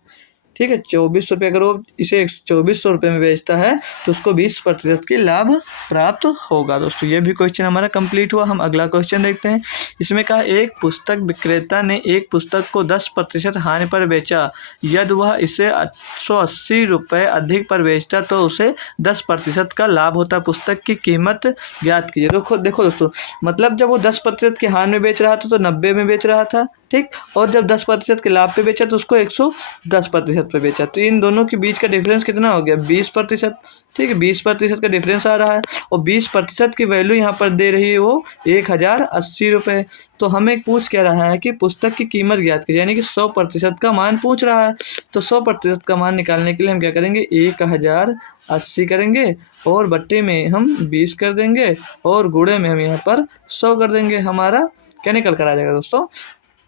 ठीक है, 2400 रुपये, अगर वो इसे 2400 रुपये में बेचता है तो उसको 20% की लाभ प्राप्त होगा। दोस्तों ये भी क्वेश्चन हमारा कंप्लीट हुआ। हम अगला क्वेश्चन देखते हैं। इसमें कहा एक पुस्तक विक्रेता ने एक पुस्तक को 10% हानि पर बेचा, यदि वह इसे 180 रुपये अधिक पर बेचता तो उसे 10% का लाभ होता। पुस्तक की कीमत ज्ञात कीजिए। देखो दोस्तों, मतलब जब वो 10% की हानि में बेच रहा था तो 90 में बेच रहा था, ठीक, और जब 10% के लाभ पे बेचा तो उसको 110% पे बेचा, तो इन दोनों के बीच का डिफरेंस कितना हो गया, 20%। ठीक है, 20% का डिफरेंस आ रहा है और 20% की वैल्यू यहाँ पर दे रही है वो 1080 रुपये। तो हमें पूछ क्या रहा है कि पुस्तक की कीमत ज्ञात कीजिए, यानी कि 100% का मान पूछ रहा है। तो 100% का मान निकालने के लिए हम क्या करेंगे, 1080 करेंगे और बट्टे में हम 20 कर देंगे और गुणे में हम यहाँ पर 100 कर देंगे। हमारा क्या निकल कर आ जाएगा दोस्तों,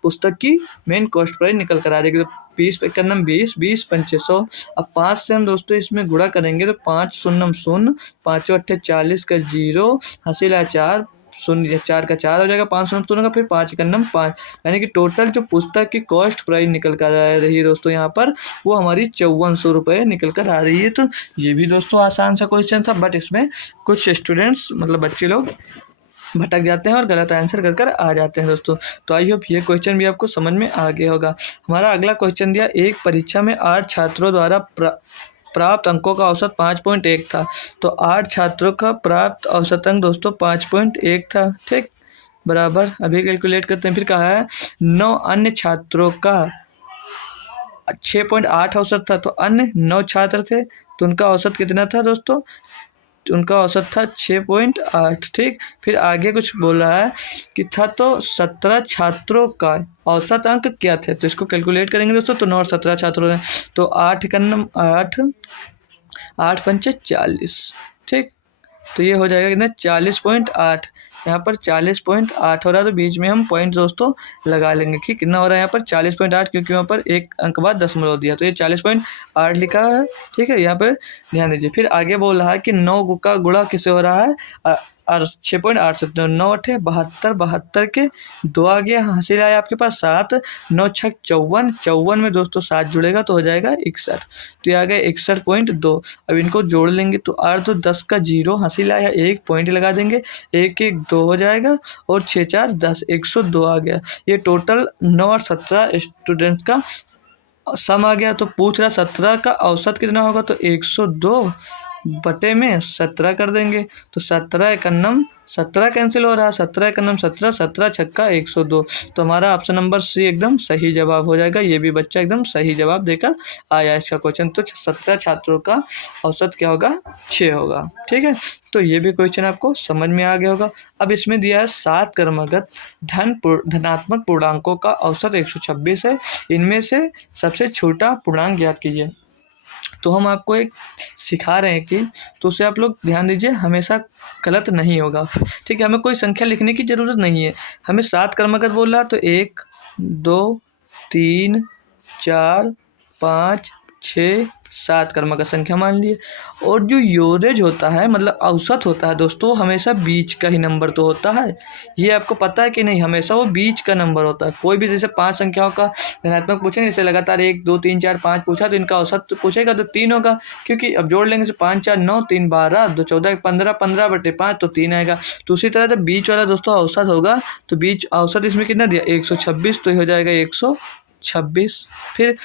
पुस्तक की मेन कॉस्ट प्राइस निकल कर आ जाएगी। तो 20 पे करना 20, 20 पंचे 100। अब 5 से हम दोस्तों इसमें गुणा करेंगे तो 5 शून्य 0, 5 अट्ठे 40 का 0, हसीला 4, शून्य 4 का 4 हो जाएगा, 5 शून्य का फिर 5 का 5, यानी कि टोटल जो पुस्तक की कॉस्ट प्राइस निकल कर आ रही है दोस्तों यहाँ पर वो हमारी 5400 रुपये निकल कर आ रही है। तो ये भी दोस्तों आसान सा क्वेश्चन था, बट इसमें कुछ स्टूडेंट्स मतलब बच्चे लोग भटक जाते हैं और गलत आंसर कर कर आ जाते हैं दोस्तों। तो आई होप ये क्वेश्चन भी आपको समझ में आ गया होगा। हमारा अगला क्वेश्चन दिया, एक परीक्षा में 8 छात्रों द्वारा प्राप्त अंकों का औसत 5.1 था। तो 8 छात्रों का प्राप्त औसत अंक दोस्तों 5.1 था, ठीक, बराबर अभी कैलकुलेट करते हैं। फिर कहा है 9 अन्य छात्रों का 6.8 औसत था। तो अन्य 9 छात्र थे तो उनका औसत कितना था दोस्तों, उनका औसत था 6.8, ठीक। फिर आगे कुछ बोला है कि था तो 17 छात्रों का औसत अंक क्या थे। तो इसको कैलकुलेट करेंगे दोस्तों। तो 9 और 17 छात्रों हैं तो 8 पंचे 40, ठीक। तो ये हो जाएगा कितना 40.8। यहाँ पर 40.8 हो रहा है तो बीच में हम पॉइंट दोस्तों लगा लेंगे कि कितना हो रहा है यहाँ पर 40.8, क्योंकि वहाँ पर एक अंक बाद दशमलव दिया तो ये 40.8 लिखा है, ठीक है। यहाँ पर ध्यान दीजिए। फिर आगे बोल रहा है कि 9 का गुणा किससे हो रहा है, 6.8 से 9 8 72, 72 के 2 आ गया, हासिल आया आपके पास 7, 9 6 54, 54 में दोस्तों 7 जुड़ेगा तो हो जाएगा 61। तो ये आ गया 61.2। अब इनको जोड़ लेंगे तो 8 2 10 का 0, हासिल आया 1 पॉइंट लगा देंगे, 1 1 2 हो जाएगा और 6 4 10, 102 आ गया। ये टोटल 9 और 17 स्टूडेंट का सम आ गया। तो पूछ रहा 17 का औसत कितना होगा, तो 102 बटे में 17 कर देंगे। तो 17 एकन्नम 17 कैंसिल हो रहा है, 17 एकन्नम 17, 17 छक्का 102। तो हमारा ऑप्शन नंबर सी एकदम सही जवाब हो जाएगा। ये भी बच्चा एकदम सही जवाब देकर आया इसका क्वेश्चन। तो 17 छात्रों का औसत क्या होगा, 6 होगा, ठीक है। तो ये भी क्वेश्चन आपको समझ में आ गया होगा। अब इसमें दिया है 7 क्रमागत धनात्मक पूर्णांकों का औसत 126 है, इनमें से सबसे छोटा पूर्णांक ज्ञात कीजिए। तो हम आपको एक सिखा रहे हैं कि तो उसे आप लोग ध्यान दीजिए, हमेशा गलत नहीं होगा, ठीक है। हमें कोई संख्या लिखने की ज़रूरत नहीं है। हमें 7 क्रमागत बोल रहा है तो 1 2 3 4 5 6 7 क्रमागत संख्या मान लिए। और जो एवरेज होता है मतलब औसत होता है दोस्तों, हमेशा बीच का ही नंबर तो होता है। ये आपको पता है कि नहीं, हमेशा वो बीच का नंबर होता है। कोई भी जैसे 5 संख्याओं का धनात्मक पूछेंगे, जैसे लगातार 1 2 3 4 5 पूछा तो इनका औसत तो पूछेगा तो 3 होगा, क्योंकि अब जोड़ लेंगे तो 5 4 9 3 12 2 14 15, 15 बटे 5 तो 3 आएगा। तो उसी तरह जब बीच वाला दोस्तों औसत होगा तो बीच औसत इसमें कितना दिया 126, तो ये हो जाएगा 126। फिर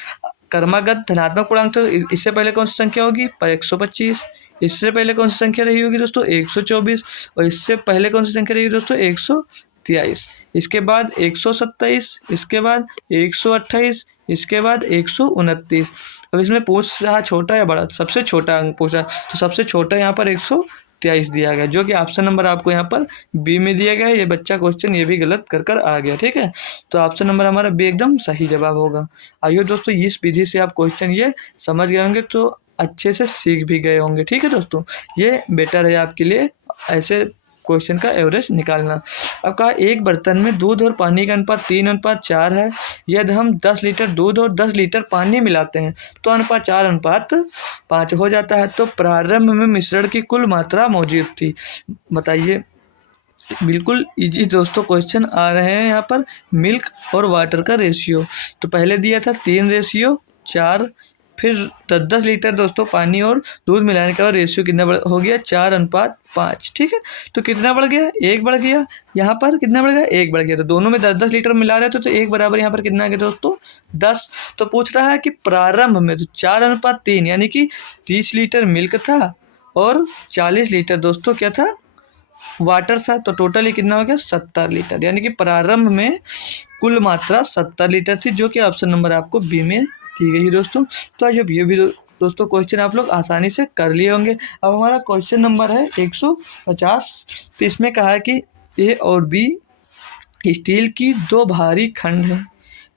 क्रमागत धनात्मक पूर्णांक तो इससे पहले कौन सी संख्या होगी, 125। इससे पहले कौन सी संख्या रही होगी दोस्तों, 124। और इससे पहले कौन सी संख्या रही दोस्तों, 123। इसके बाद 127, इसके बाद 128, इसके बाद 129। अब इसमें पूछ रहा छोटा या बड़ा, सबसे छोटा अंक पूछा तो सबसे छोटा यहाँ पर 123 दिया गया, जो कि ऑप्शन नंबर आपको यहाँ पर बी में दिया गया है। ये बच्चा क्वेश्चन ये भी गलत कर आ गया, ठीक है। तो ऑप्शन नंबर हमारा बी एकदम सही जवाब होगा। आइए दोस्तों, इस विधि से आप क्वेश्चन ये समझ गए होंगे तो अच्छे से सीख भी गए होंगे, ठीक है दोस्तों। ये बेटर है आपके लिए ऐसे क्वेश्चन का एवरेज निकालना। अब कहा एक बर्तन में दूध और पानी का अनुपात 3:4 है। यदि हम 10 लीटर दूध और 10 लीटर पानी मिलाते हैं तो अनुपात 4:5 हो जाता है। तो प्रारंभ में मिश्रण की कुल मात्रा मौजूद थी, बताइए। बिल्कुल इजी दोस्तों क्वेश्चन आ रहे हैं यहाँ पर। मिल्क और वाटर का रेशियो तो पहले दिया था 3:4, फिर 10 लीटर दोस्तों पानी और दूध मिलाने के बाद रेशियो कितना हो गया, 4:5, ठीक है। तो कितना बढ़ गया, 1 बढ़ गया। यहाँ पर कितना बढ़ गया, 1 बढ़ गया। तो दोनों में 10 लीटर मिला रहे थे तो 1 बराबर यहाँ पर कितना आ गया दोस्तों, 10। तो पूछ रहा है कि प्रारंभ में तो 4:3 यानी कि 30 लीटर मिल्क था और 40 लीटर दोस्तों क्या था, वाटर था। तो टोटल ये कितना हो गया, 70 लीटर, यानी कि प्रारंभ में कुल मात्रा 70 लीटर थी, जो कि ऑप्शन नंबर आपको बी में दी गई दोस्तों। तो आज ये भी दोस्तों क्वेश्चन आप लोग आसानी से कर लिए होंगे। अब हमारा क्वेश्चन नंबर है 150। तो इसमें कहा है कि ए और बी स्टील की 2 भारी खंड हैं।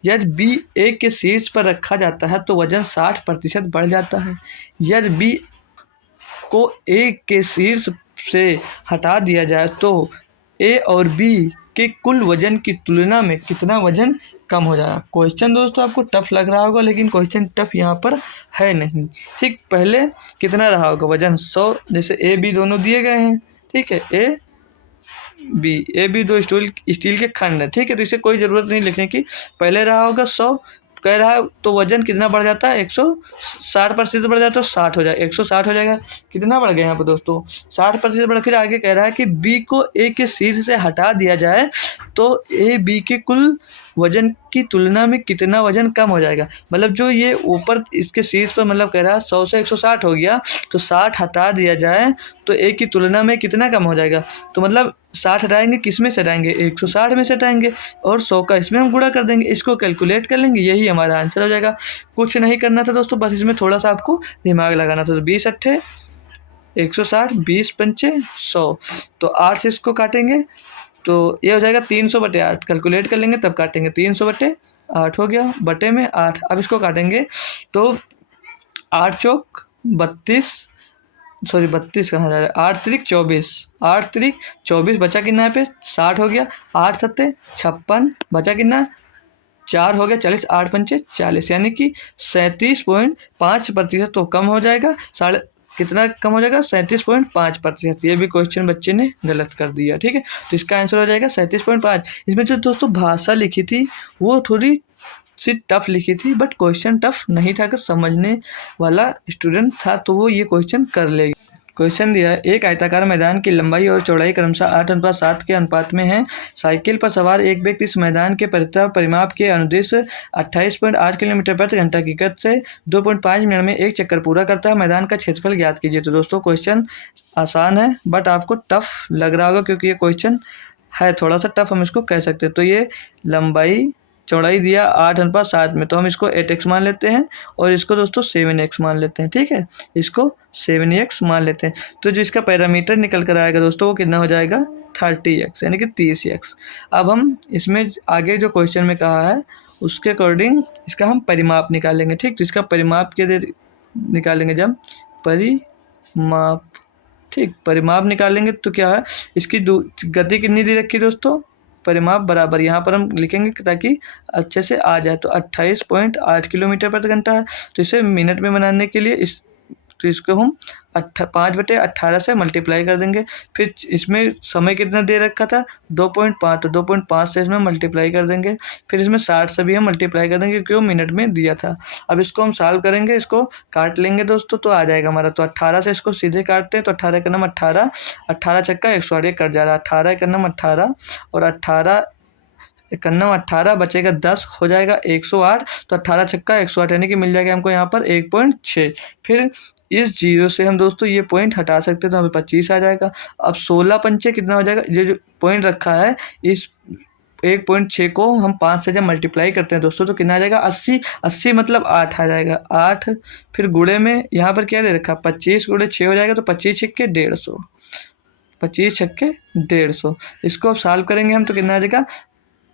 यदि बी ए के शीर्ष पर रखा जाता है तो वजन 60% बढ़ जाता है। यदि बी को ए के शीर्ष से हटा दिया जाए तो ए और बी के कुल वजन की तुलना में कितना वजन कम हो जाएगा। क्वेश्चन दोस्तों आपको टफ लग रहा होगा, लेकिन क्वेश्चन टफ यहाँ पर है नहीं, ठीक। पहले कितना रहा होगा वजन, 100, जैसे ए बी दोनों दिए गए हैं, ठीक है। ए बी 2 स्टील के खंड है, ठीक है। तो इसे कोई ज़रूरत नहीं लिखने की। पहले रहा होगा 100, कह रहा है तो वजन कितना बढ़ जाता है, 160% बढ़ जाता है तो 60 हो जाएगा, 160 हो जाएगा। कितना बढ़ गया यहाँ पर दोस्तों, 60% बढ़। फिर आगे कह रहा है कि बी को ए के शीर्ष से हटा दिया जाए तो ए बी के कुल वजन की तुलना में कितना वजन कम हो जाएगा। मतलब जो ये ऊपर इसके शीर्ष पर मतलब कह रहा है 100 से 160 हो गया, तो 60 हटा दिया जाए तो ए की तुलना में कितना कम हो जाएगा। तो मतलब 60 हटाएंगे, किस में से हटाएंगे, 160 में से हटाएंगे और 100 का इसमें हम गुणा कर देंगे, इसको कैलकुलेट कर लेंगे, यही हमारा आंसर हो जाएगा। कुछ नहीं करना था दोस्तों, बस इसमें थोड़ा सा आपको दिमाग लगाना था। तो 20 अट्ठे 160, 20 पंचे 100, तो 8 से इसको काटेंगे तो ये हो जाएगा 300/8। कैलकुलेट कर लेंगे तब काटेंगे, 300/8 हो गया, बटे में 8। अब इसको काटेंगे तो 8 चौक 32, सॉरी 32 कहाँ जा रहा है, 8 त्रिक 24, 8 त्रिक 24 बचा कितना है पे 60 हो गया, 8 सत्ते 56 बचा कितना 4 हो गया 40, 8 पंचे 40, यानी कि 37.5% तो कम हो जाएगा। साढ़े कितना कम हो जाएगा, 37.5%। ये भी क्वेश्चन बच्चे ने गलत कर दिया, ठीक है। तो इसका आंसर हो जाएगा 37.5। इसमें जो दोस्तों भाषा लिखी थी वो थोड़ी सी टफ लिखी थी, बट क्वेश्चन टफ नहीं था। अगर समझने वाला स्टूडेंट था तो वो ये क्वेश्चन कर लेगा। क्वेश्चन दिया है, एक आयताकार मैदान की लंबाई और चौड़ाई क्रमशः 8:7 के अनुपात में है। साइकिल पर सवार एक व्यक्ति इस मैदान के परिमाप के अनुदिश 28.8 किलोमीटर प्रति घंटा की गति से 2.5 मिनट में एक चक्कर पूरा करता है। मैदान का क्षेत्रफल ज्ञात कीजिए। तो दोस्तों क्वेश्चन आसान है बट आपको टफ लग रहा होगा क्योंकि ये क्वेश्चन है थोड़ा सा टफ, हम इसको कह सकते हैं। तो ये लंबाई चौड़ाई दिया 8:7 में, तो हम इसको 8x मान लेते हैं और इसको दोस्तों 7x मान लेते हैं, ठीक है। इसको 7x मान लेते हैं। तो जो इसका पैरामीटर निकल कर आएगा दोस्तों वो कितना हो जाएगा 30x, यानी कि 30x। अब हम इसमें आगे जो क्वेश्चन में कहा है उसके अकॉर्डिंग इसका हम परिमाप निकालेंगे, ठीक। तो इसका परिमाप के निकालेंगे जब परिमाप, ठीक, परिमाप निकालेंगे तो क्या है, इसकी गति कितनी दी रखी दोस्तों, परिमाप बराबर यहाँ पर हम लिखेंगे ताकि अच्छे से आ जाए। तो 28.8 किलोमीटर प्रति घंटा है। तो इसे मिनट में बनाने के लिए तो इसको हम 5/18 से मल्टीप्लाई कर देंगे। फिर इसमें समय कितना दे रखा था 2.5, तो 2.5 से इसमें मल्टीप्लाई कर देंगे। फिर इसमें 60 से भी हम मल्टीप्लाई कर देंगे क्योंकि वो मिनट में दिया था। अब इसको हम सॉल्व करेंगे, इसको काट लेंगे दोस्तों तो आ जाएगा हमारा। तो 18 से इसको सीधे काटते हैं तो 18 का नाम 18, 18 छक्का 108 एक कट जा रहा है, 18 का नाम 18 और 18 इक्यानवे 18 बचेगा 10 हो जाएगा 108। तो 18 छक्का 108 यानी कि मिल जाएगा हमको यहाँ पर 1.6। फिर इस जीरो से हम दोस्तों ये पॉइंट हटा सकते हैं तो हमें 25 आ जाएगा। अब 16 पंचे कितना हो जाएगा, ये जो पॉइंट रखा है इस 1.6 को हम 5 से जब मल्टीप्लाई करते हैं दोस्तों तो कितना आ जाएगा 80, 80 मतलब 8 आ जाएगा 8। फिर गुणे में यहाँ पर क्या दे रखा 25 गुणे 6 हो जाएगा तो 25 छक्के 150, 25 छक्के 150। इसको अब सॉल्व करेंगे हम तो कितना आ जाएगा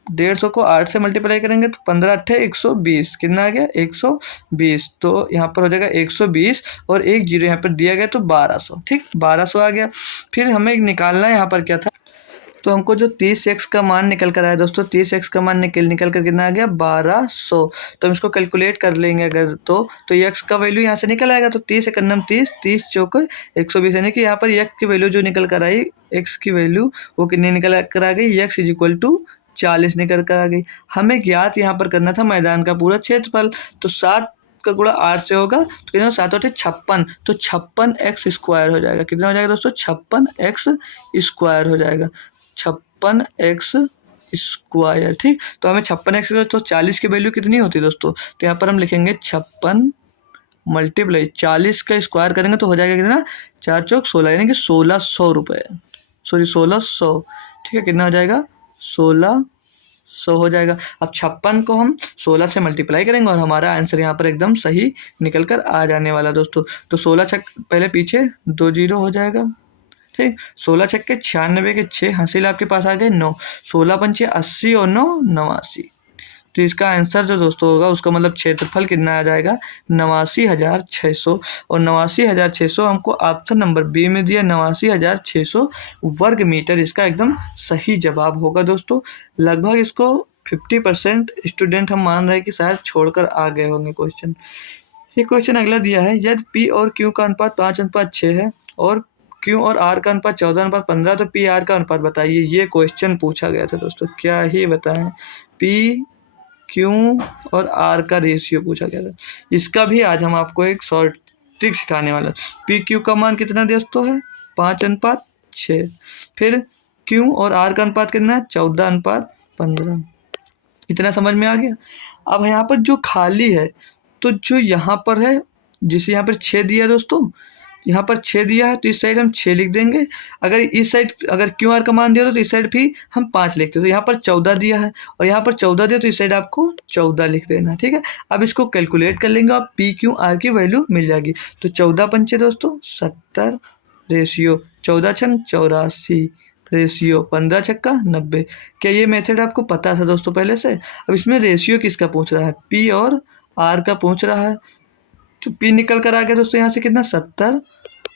150 को 8 से मल्टीप्लाई करेंगे तो 15 अट्ठे 120, कितना आ गया 120। तो यहाँ पर हो जाएगा 120 और एक जीरो यहाँ पर दिया गया तो 1200, ठीक 1200 आ गया। फिर हमें निकालना है यहाँ पर क्या था, तो हमको जो 30x का मान निकल कर आया दोस्तों, 30x का मान निकल कर कितना आ गया 1200। तो हम इसको कैलकुलेट कर लेंगे अगर तो ये x का वैल्यू यहाँ से निकल आएगा। तो 30 एकन्नम 30, 30 चौक 120, यानी कि यहाँ पर x की वैल्यू जो निकल कर आई, x की वैल्यू वो कितनी निकल कर आ गई, x = 40 निकल कर आ गई। हमें ज्ञात यहाँ पर करना था मैदान का पूरा क्षेत्रफल। तो 7 का गुणा 8 से होगा तो कितना 7 8 56, तो 56x² हो जाएगा। कितना हो जाएगा दोस्तों 56x² हो जाएगा, 56x², ठीक। तो हमें 56x तो 40 की वैल्यू कितनी होती है दोस्तों, तो यहाँ पर हम लिखेंगे 56 मल्टीप्लाई 40 का स्क्वायर करेंगे तो हो जाएगा कितना 4 चौक 16, यानी कि 1600 रुपये, सॉरी 1600, ठीक है। कितना हो जाएगा 1600 हो जाएगा। अब 56 को हम 16 से मल्टीप्लाई करेंगे और हमारा आंसर यहाँ पर एकदम सही निकल कर आ जाने वाला दोस्तों। तो 16 छक पहले पीछे 2 जीरो हो जाएगा, ठीक। 16 छक्के 96 के 6 हासिल आपके पास आ गए 9, 16 पंचे 80 और 9 89। तो इसका आंसर जो दोस्तों होगा उसका मतलब क्षेत्रफल कितना आ जाएगा 89,600, और 89,600 हमको ऑप्शन नंबर बी में दिया 89,600 वर्ग मीटर इसका एकदम सही जवाब होगा दोस्तों। लगभग इसको 50% स्टूडेंट हम मान रहे हैं कि शायद छोड़कर आ गए होंगे क्वेश्चन। ये क्वेश्चन अगला दिया है, यदि पी और क्यू का अनुपात 5:6 है और क्यू और आर का अनुपात 14:15, तो पी आर का अनुपात बताइए। ये क्वेश्चन पूछा गया था दोस्तों, क्या ही बताएं। पी क्यू और आर का रेशियो पूछा गया था। इसका भी आज हम आपको एक शॉर्ट ट्रिक सिखाने वाला। पी क्यू का मान कितना दोस्तों है 5:6। फिर क्यू और आर का अनुपात कितना है 14:15। इतना समझ में आ गया। अब यहाँ पर जो खाली है तो जो यहाँ पर है, जिसे यहाँ पर 6 दिया है दोस्तों, यहाँ पर 6 दिया है तो इस साइड हम 6 लिख देंगे। अगर इस साइड अगर क्यू आर का मान दिया तो इस साइड भी हम 5 लिखते हैं। तो यहाँ पर 14 दिया है और यहाँ पर 14 दिया तो इस साइड आपको 14 लिख देना। ठीक है, अब इसको कैलकुलेट कर लेंगे, आप पी क्यू आर की वैल्यू मिल जाएगी। तो 14×5 दोस्तों 70 रेशियो 14×6 84 रेशियो 15×6 90। क्या ये मेथड आपको पता था दोस्तों पहले से? अब इसमें रेशियो किसका पूछ रहा है, पी और आर का पूछ रहा है। तो पी निकल कर आ गया दोस्तों यहाँ से कितना 70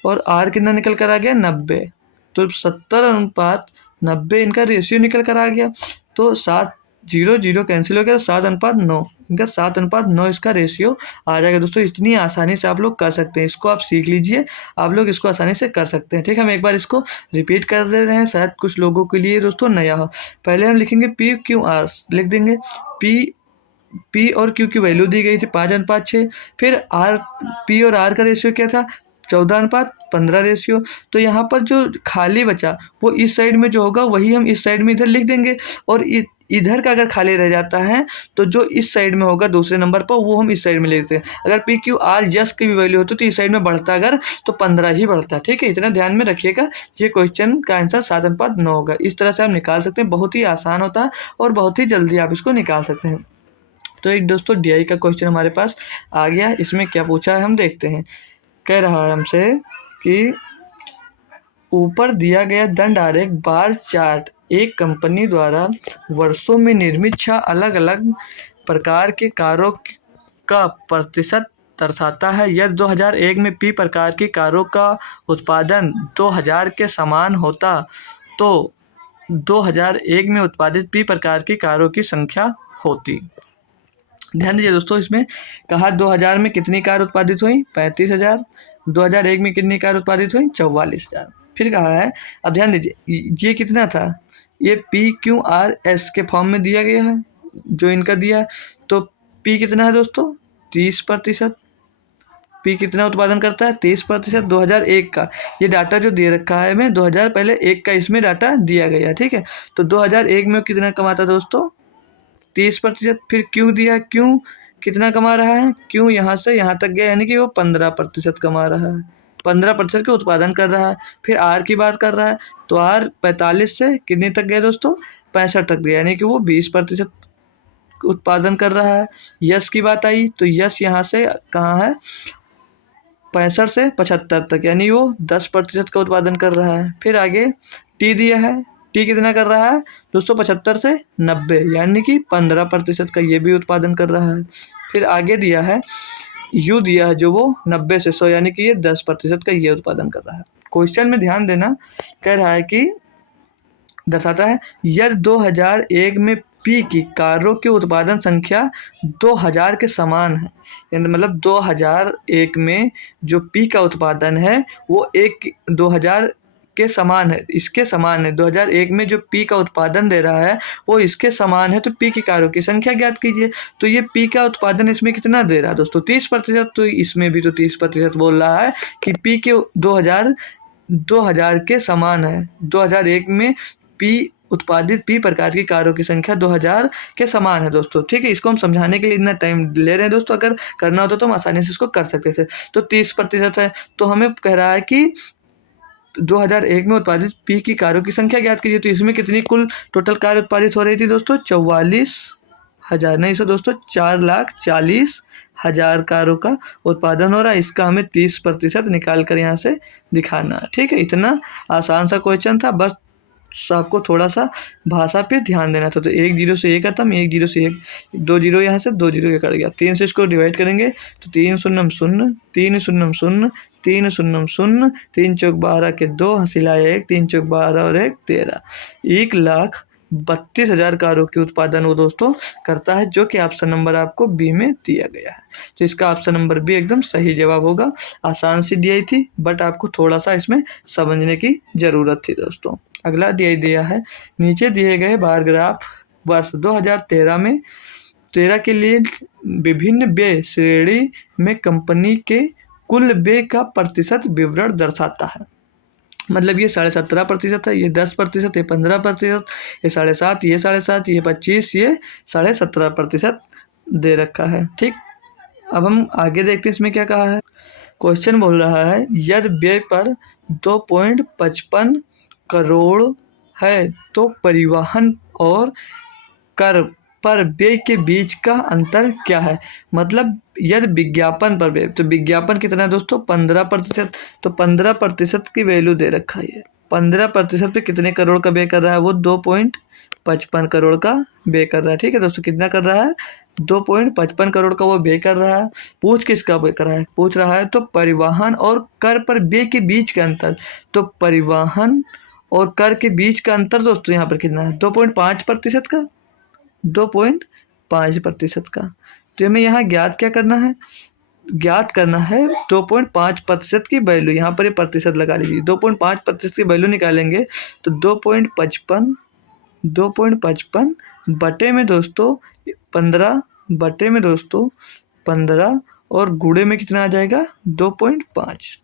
और आर कितना निकल कर आ गया 90। तो 70:90 इनका रेशियो निकल कर आ गया। तो 7 0 0 कैंसिल हो गया, 7:9 इनका 7:9 इसका रेशियो आ जाएगा दोस्तों। इतनी आसानी से आप लोग कर सकते हैं, इसको आप सीख लीजिए, आप लोग इसको आसानी से कर सकते हैं। ठीक है, हम एक बार इसको रिपीट कर दे रहे हैं, शायद कुछ लोगों के लिए दोस्तों नया हो। पहले हम लिखेंगे पी क्यू आर, लिख देंगे पी और क्यू की वैल्यू दी गई थी 5:6। फिर आर, पी और आर का रेशियो क्या था 14:15 रेशियो। तो यहाँ पर जो खाली बचा वो इस साइड में जो होगा वही हम इस साइड में इधर लिख देंगे, और इधर का अगर खाली रह जाता है तो जो इस साइड में होगा दूसरे नंबर पर वो हम इस साइड में ले लेते हैं। अगर पी क्यू आर यस की भी वैल्यू होती तो इस साइड में बढ़ता अगर तो 15 ही बढ़ता। ठीक है, इतना ध्यान में रखिएगा। ये क्वेश्चन का आंसर 7:9 होगा। इस तरह से आप निकाल सकते हैं, बहुत ही आसान होता है और बहुत ही जल्दी आप इसको निकाल सकते हैं। तो एक दोस्तों डीआई का क्वेश्चन हमारे पास आ गया। इसमें क्या पूछा है हम देखते हैं। कह रहा है हमसे कि ऊपर दिया गया दंड आरेख बार चार्ट एक कंपनी द्वारा वर्षों में निर्मित 6 अलग अलग प्रकार के कारों का प्रतिशत दर्शाता है। यदि 2001 में पी प्रकार की कारों का उत्पादन 2000 के समान होता तो 2001 में उत्पादित पी प्रकार की कारों की संख्या होती। ध्यान दीजिए दोस्तों, इसमें कहा 2000 में कितनी कार उत्पादित हुई 35,000, 2001 में कितनी कार उत्पादित हुई 44,000। फिर कहा है, अब ध्यान दीजिए ये कितना था, ये पी क्यू आर एस के फॉर्म में दिया गया है जो इनका दिया है। तो पी कितना है दोस्तों 30%। पी कितना उत्पादन करता है 30%। 2001 का ये डाटा जो दे रखा है हमें 2000 पहले 1 का इसमें डाटा दिया गया है। ठीक है, तो 2001 में कितना कमाता दोस्तों 30%। फिर क्यों दिया, क्यों कितना कमा रहा है, क्यों यहाँ से यहाँ तक गया यानी कि वो 15% कमा रहा है, 15% के उत्पादन कर रहा है। फिर आर की बात कर रहा है तो आर 45 से कितने तक गया दोस्तों 65 तक गया यानी कि वो 20% उत्पादन कर रहा है। यश की बात आई तो यश यहाँ से कहाँ है 65 से 75 तक यानी वो 10% का उत्पादन कर रहा है। फिर आगे टी दिया है, टी कितना कर रहा है दोस्तों 75 से 90 यानी कि 15% का ये भी उत्पादन कर रहा है। फिर आगे दिया है यू दिया है जो वो 90 से 100 यानी कि ये 10% का ये उत्पादन कर रहा है। क्वेश्चन में ध्यान देना, कह रहा है कि दर्शाता है यदि 2001 में पी की कारों की उत्पादन संख्या 2000 के समान है, यानी मतलब 2001 में जो पी का उत्पादन है वो 2000 के समान है, इसके समान है। 2001 में जो पी का उत्पादन दे रहा है वो इसके समान है, तो पी की कारों की संख्या ज्ञात कीजिए। तो ये पी का उत्पादन इसमें कितना दे रहा है दोस्तों 30%, तो इसमें भी तो 30% बोल रहा है कि पी के 2000 के समान है। 2001 में पी उत्पादित पी प्रकार की कारों की संख्या 2000 के समान है दोस्तों। ठीक है, इसको हम समझाने के लिए इतना टाइम ले रहे हैं दोस्तों, अगर करना होता तो हम आसानी से इसको कर सकते थे। तो 30% है, तो हमें कह रहा है कि 2001 में उत्पादित पी की कारों की संख्या ज्ञात कीजिए। तो इसमें कितनी कुल टोटल कार उत्पादित हो रही थी दोस्तों 44,000, नहीं सो दोस्तों 4,40,000 कारों का उत्पादन हो रहा है। इसका हमें 30% निकाल कर यहाँ से दिखाना है। ठीक है, इतना आसान सा क्वेश्चन था, बस आपको थोड़ा सा भाषा पे ध्यान देना था। तो 1 0 से 1 खत्म, 1 0 से 1, 2 0 यहाँ से 2 0 ये कट गया। 3 से इसको डिवाइड करेंगे तो 3 शून्यम शून्य, 3 शून्यम शून्य, 3 शून्यम शून्य, 3 चौक 12 के 2 हंसिलाए 1, 3 चौक 12 और 1 13, 1,32,000 कारों के उत्पादन वो दोस्तों करता है, जो कि ऑप्शन नंबर आपको बी में दिया गया है। तो इसका ऑप्शन नंबर बी एकदम सही जवाब होगा। आसान सी दी थी बट आपको थोड़ा सा इसमें समझने की जरूरत थी दोस्तों। अगला दिया है नीचे दिए गए बार ग्राफ वर्ष 2013 में 13 के लिए विभिन्न व्यय श्रेणी में कंपनी के कुल व्यय का प्रतिशत विवरण दर्शाता है। मतलब ये 17.5% है, ये 10%, ये 15%, ये 7.5%, ये 7.5%, ये 25%, ये 17.5% दे रखा है। ठीक, अब हम आगे देखते हैं इसमें क्या कहा है। क्वेश्चन बोल रहा है यदि व्यय पर 2.55 करोड़ है तो परिवहन और कर पर व्यय के बीच का अंतर क्या है। मतलब यदि विज्ञापन पर व्यय, तो विज्ञापन कितना है दोस्तों 15%, तो 15% की वैल्यू दे रखा है। 15% पे कितने करोड़ का व्यय कर रहा है वो 2.55 करोड़ का व्यय कर रहा है। ठीक है दोस्तों, कितना कर रहा है 2.55 करोड़ का वो व्यय कर रहा है। पूछ किसका व्यय कर रहा है, पूछ रहा है तो परिवहन और कर पर व्यय के बीच का अंतर। तो परिवहन और कर के बीच का अंतर दोस्तों यहाँ पर कितना है 2.5% का, 2.5% का। तो हमें यहाँ ज्ञात क्या करना है, ज्ञात करना है 2.5% की वैल्यू। यहाँ पर ये प्रतिशत लगा लीजिए, 2.5% की वैल्यू निकालेंगे तो 2.55 बटे में दोस्तों 15, बटे में दोस्तों 15 और गुणे में कितना आ जाएगा 2.5।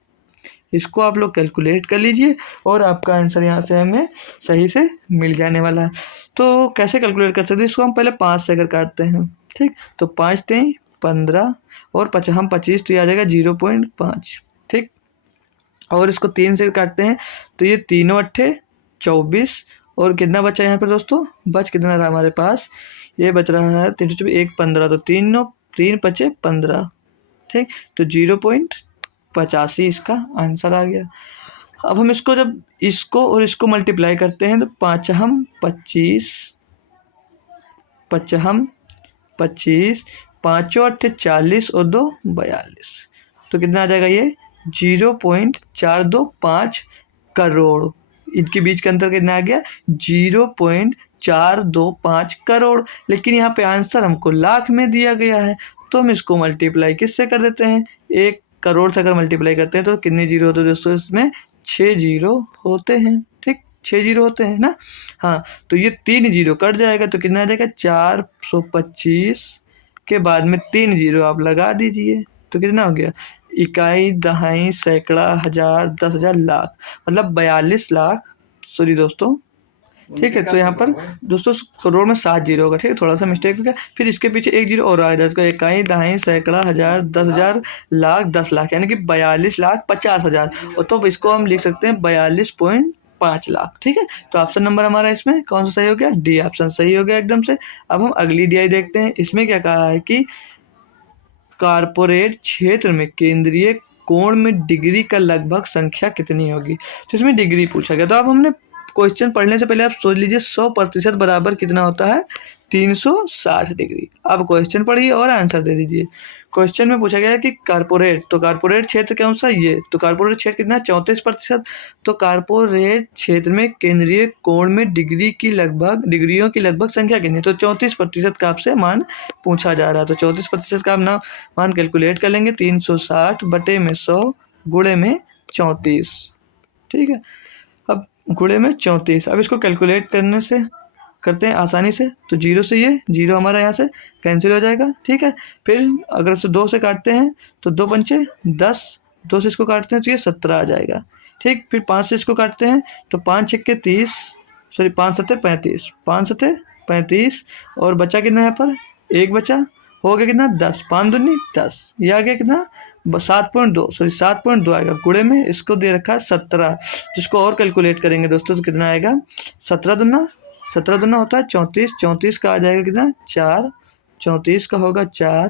इसको आप लोग कैलकुलेट कर लीजिए और आपका आंसर यहाँ से हमें सही से मिल जाने वाला है। तो कैसे कैलकुलेट कर सकते हैं इसको, हम पहले 5 से अगर काटते हैं। ठीक, तो 5 3 15 और 25, तो ये आ जाएगा 0.5। ठीक, और इसको 3 से काटते हैं तो ये 3 अट्ठे 24 और कितना बचा यहाँ पर दोस्तों, बच कितना रहा हमारे पास, ये बच रहा है 3 1 15, तो 3 पचे 15। ठीक, तो 0.85 इसका आंसर आ गया। अब हम इसको जब इसको और इसको मल्टीप्लाई करते हैं तो 5 हम 25, 25, 5 अट्ठे 40 और 2 42, तो कितना आ जाएगा ये 0.425 करोड़। इनके बीच का अंतर कितना आ गया 0.425 करोड़। लेकिन यहाँ पे आंसर हमको लाख में दिया गया है, तो हम इसको मल्टीप्लाई किससे कर देते हैं, 1 करोड़ से अगर मल्टीप्लाई करते हैं तो कितने जीरो होते हैं दोस्तों, इसमें 6 जीरो होते हैं। ठीक, 6 जीरो होते हैं ना। हाँ, तो ये 3 जीरो कट जाएगा तो कितना आ जाएगा 425 के बाद में 3 जीरो आप लगा दीजिए तो कितना हो गया, इकाई, दहाई, सैकड़ा, हजार, 10,000, लाख, मतलब 42 लाख। सॉरी दोस्तों, ठीक है, तो यहाँ पर दोस्तों करोड़ में 7 जीरो होगा। ठीक है, थोड़ा सा मिस्टेक हो गया, फिर इसके पीछे 1 जीरो और आ जाएगा, तो इकाई, दहाई, सैकड़ा, हजार, 10,000, लाख, 10 लाख, यानी कि 42,50,000। और तो इसको हम लिख सकते हैं 42.5 लाख। ठीक है, तो ऑप्शन नंबर हमारा इसमें कौन सा सही हो गया, डी ऑप्शन सही हो गया एकदम से। अब हम अगली डीआई देखते हैं। इसमें क्या कहा है कि कारपोरेट क्षेत्र में केंद्रीय कोण में डिग्री का लगभग संख्या कितनी होगी। तो इसमें डिग्री पूछा गया, तो अब हमने क्वेश्चन पढ़ने से पहले आप सोच लीजिए 100% बराबर कितना होता है 360 डिग्री। अब क्वेश्चन पढ़िए और आंसर दे दीजिए। क्वेश्चन में पूछा गया है कि कारपोरेट, तो कारपोरेट क्षेत्र कौन सा, ये तो कारपोरेट क्षेत्र कितना 34%। तो कारपोरेट क्षेत्र में केंद्रीय कोण में डिग्रियों की लगभग संख्या कितनी, तो 34% का आपसे मान पूछा जा रहा है। तो 34% का आप ना मान कैलकुलेट कर लेंगे, 360 बटे में 100 गुणे में 34। ठीक है, अब गुणे में 34, अब इसको कैलकुलेट करने से करते हैं आसानी से, तो 0 से ये 0 हमारा यहाँ से कैंसिल हो जाएगा। ठीक है, फिर अगर इसे 2 से काटते हैं तो 2 पंचे 10, 2 से इसको काटते हैं तो ये 17 आ जाएगा। ठीक, फिर 5 से इसको काटते हैं तो 5 छक्के 30, सॉरी 5 सत्ते 35, 5 सत्ते 35 और बचा कितना यहाँ पर, 1 बचा, हो गया कितना 10, 5 दूनी 10, ये आ गया कितना 7.2, सॉरी 7.2 आएगा। गुणे में इसको दे रखा है 17, जिसको और कैलकुलेट करेंगे दोस्तों तो कितना आएगा 17 दूना होता है 34, 34 का आ जाएगा कितना 4, 34 का होगा 4,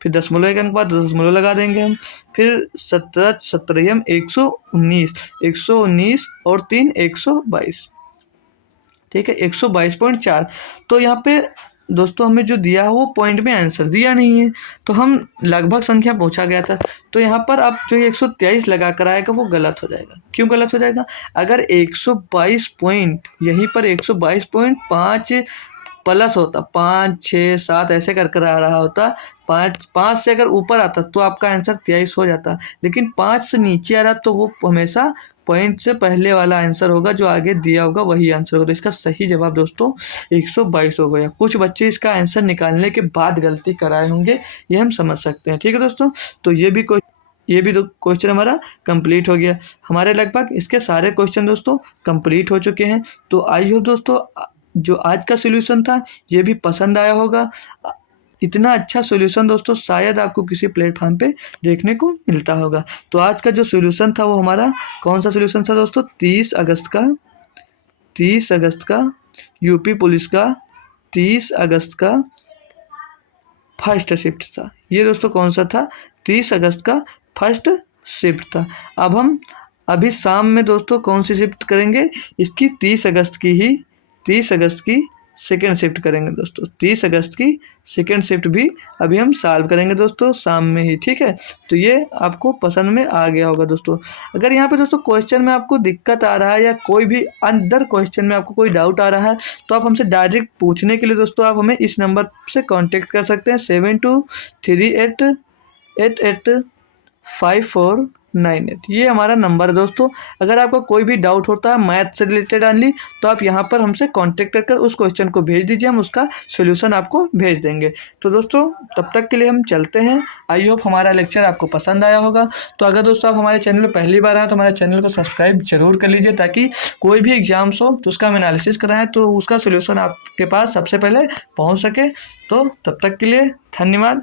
फिर दशमलव एक अंक बाद दशमलव लगा देंगे हम, फिर 17 17 119 और 3 122। ठीक है, 122.4। तो यहाँ पे दोस्तों हमें जो दिया है वो पॉइंट में आंसर दिया नहीं है, तो हम लगभग संख्या पूछा गया था, तो यहाँ पर आप जो 123 लगा कर आएगा वो गलत हो जाएगा। क्यों गलत हो जाएगा, अगर 122 पॉइंट यहीं पर 122.5 प्लस होता, 5 6 7 ऐसे कर कर आ रहा होता, 5 से अगर ऊपर आता तो आपका आंसर 23 हो जाता, लेकिन 5 से नीचे आ रहा तो वो हमेशा पॉइंट से पहले वाला आंसर होगा, जो आगे दिया होगा वही आंसर होगा। तो इसका सही जवाब दोस्तों 122 हो गया। कुछ बच्चे इसका आंसर निकालने के बाद गलती कराए होंगे, ये हम समझ सकते हैं। ठीक है दोस्तों, तो ये भी क्वेश्चन हमारा कंप्लीट हो गया। हमारे लगभग इसके सारे क्वेश्चन दोस्तों कंप्लीट हो चुके हैं। तो आई होप दोस्तों जो आज का सॉल्यूशन था ये भी पसंद आया होगा। इतना अच्छा सॉल्यूशन दोस्तों शायद आपको किसी प्लेटफॉर्म पे देखने को मिलता होगा। तो आज का जो सॉल्यूशन था वो हमारा कौन सा सॉल्यूशन था दोस्तों? 30 अगस्त का यूपी पुलिस का 30 अगस्त का फर्स्ट शिफ्ट था। ये दोस्तों कौन सा था? 30 अगस्त का फर्स्ट शिफ्ट था। अब हम अभी शाम में दोस्तों कौन सी शिफ्ट करेंगे? इसकी 30 अगस्त की ही 30 अगस्त की सेकेंड शिफ्ट करेंगे दोस्तों। 30 अगस्त की सेकेंड शिफ्ट भी अभी हम सॉल्व करेंगे दोस्तों शाम में ही। ठीक है, तो ये आपको पसंद में आ गया होगा दोस्तों। अगर यहाँ पे दोस्तों क्वेश्चन में आपको दिक्कत आ रहा है या कोई भी अंदर क्वेश्चन में आपको कोई डाउट आ रहा है तो आप हमसे डायरेक्ट पूछने के लिए दोस्तों आप हमें इस नंबर से कांटेक्ट कर सकते हैं 7238885498। ये हमारा नंबर है दोस्तों। अगर आपको कोई भी डाउट होता है मैथ से रिलेटेड ऑनली तो आप यहाँ पर हमसे कांटेक्ट कर उस क्वेश्चन को भेज दीजिए, हम उसका सॉल्यूशन आपको भेज देंगे। तो दोस्तों तब तक के लिए हम चलते हैं। आई होप हमारा लेक्चर आपको पसंद आया होगा। तो अगर दोस्तों आप हमारे चैनल पर पहली बार आए तो हमारे चैनल को सब्सक्राइब जरूर कर लीजिए, ताकि कोई भी एग्जाम्स हो तो उसका हम एनालिसिस कराएं तो उसका सॉल्यूशन आपके पास सबसे पहले पहुँच सके। तो तब तक के लिए धन्यवाद।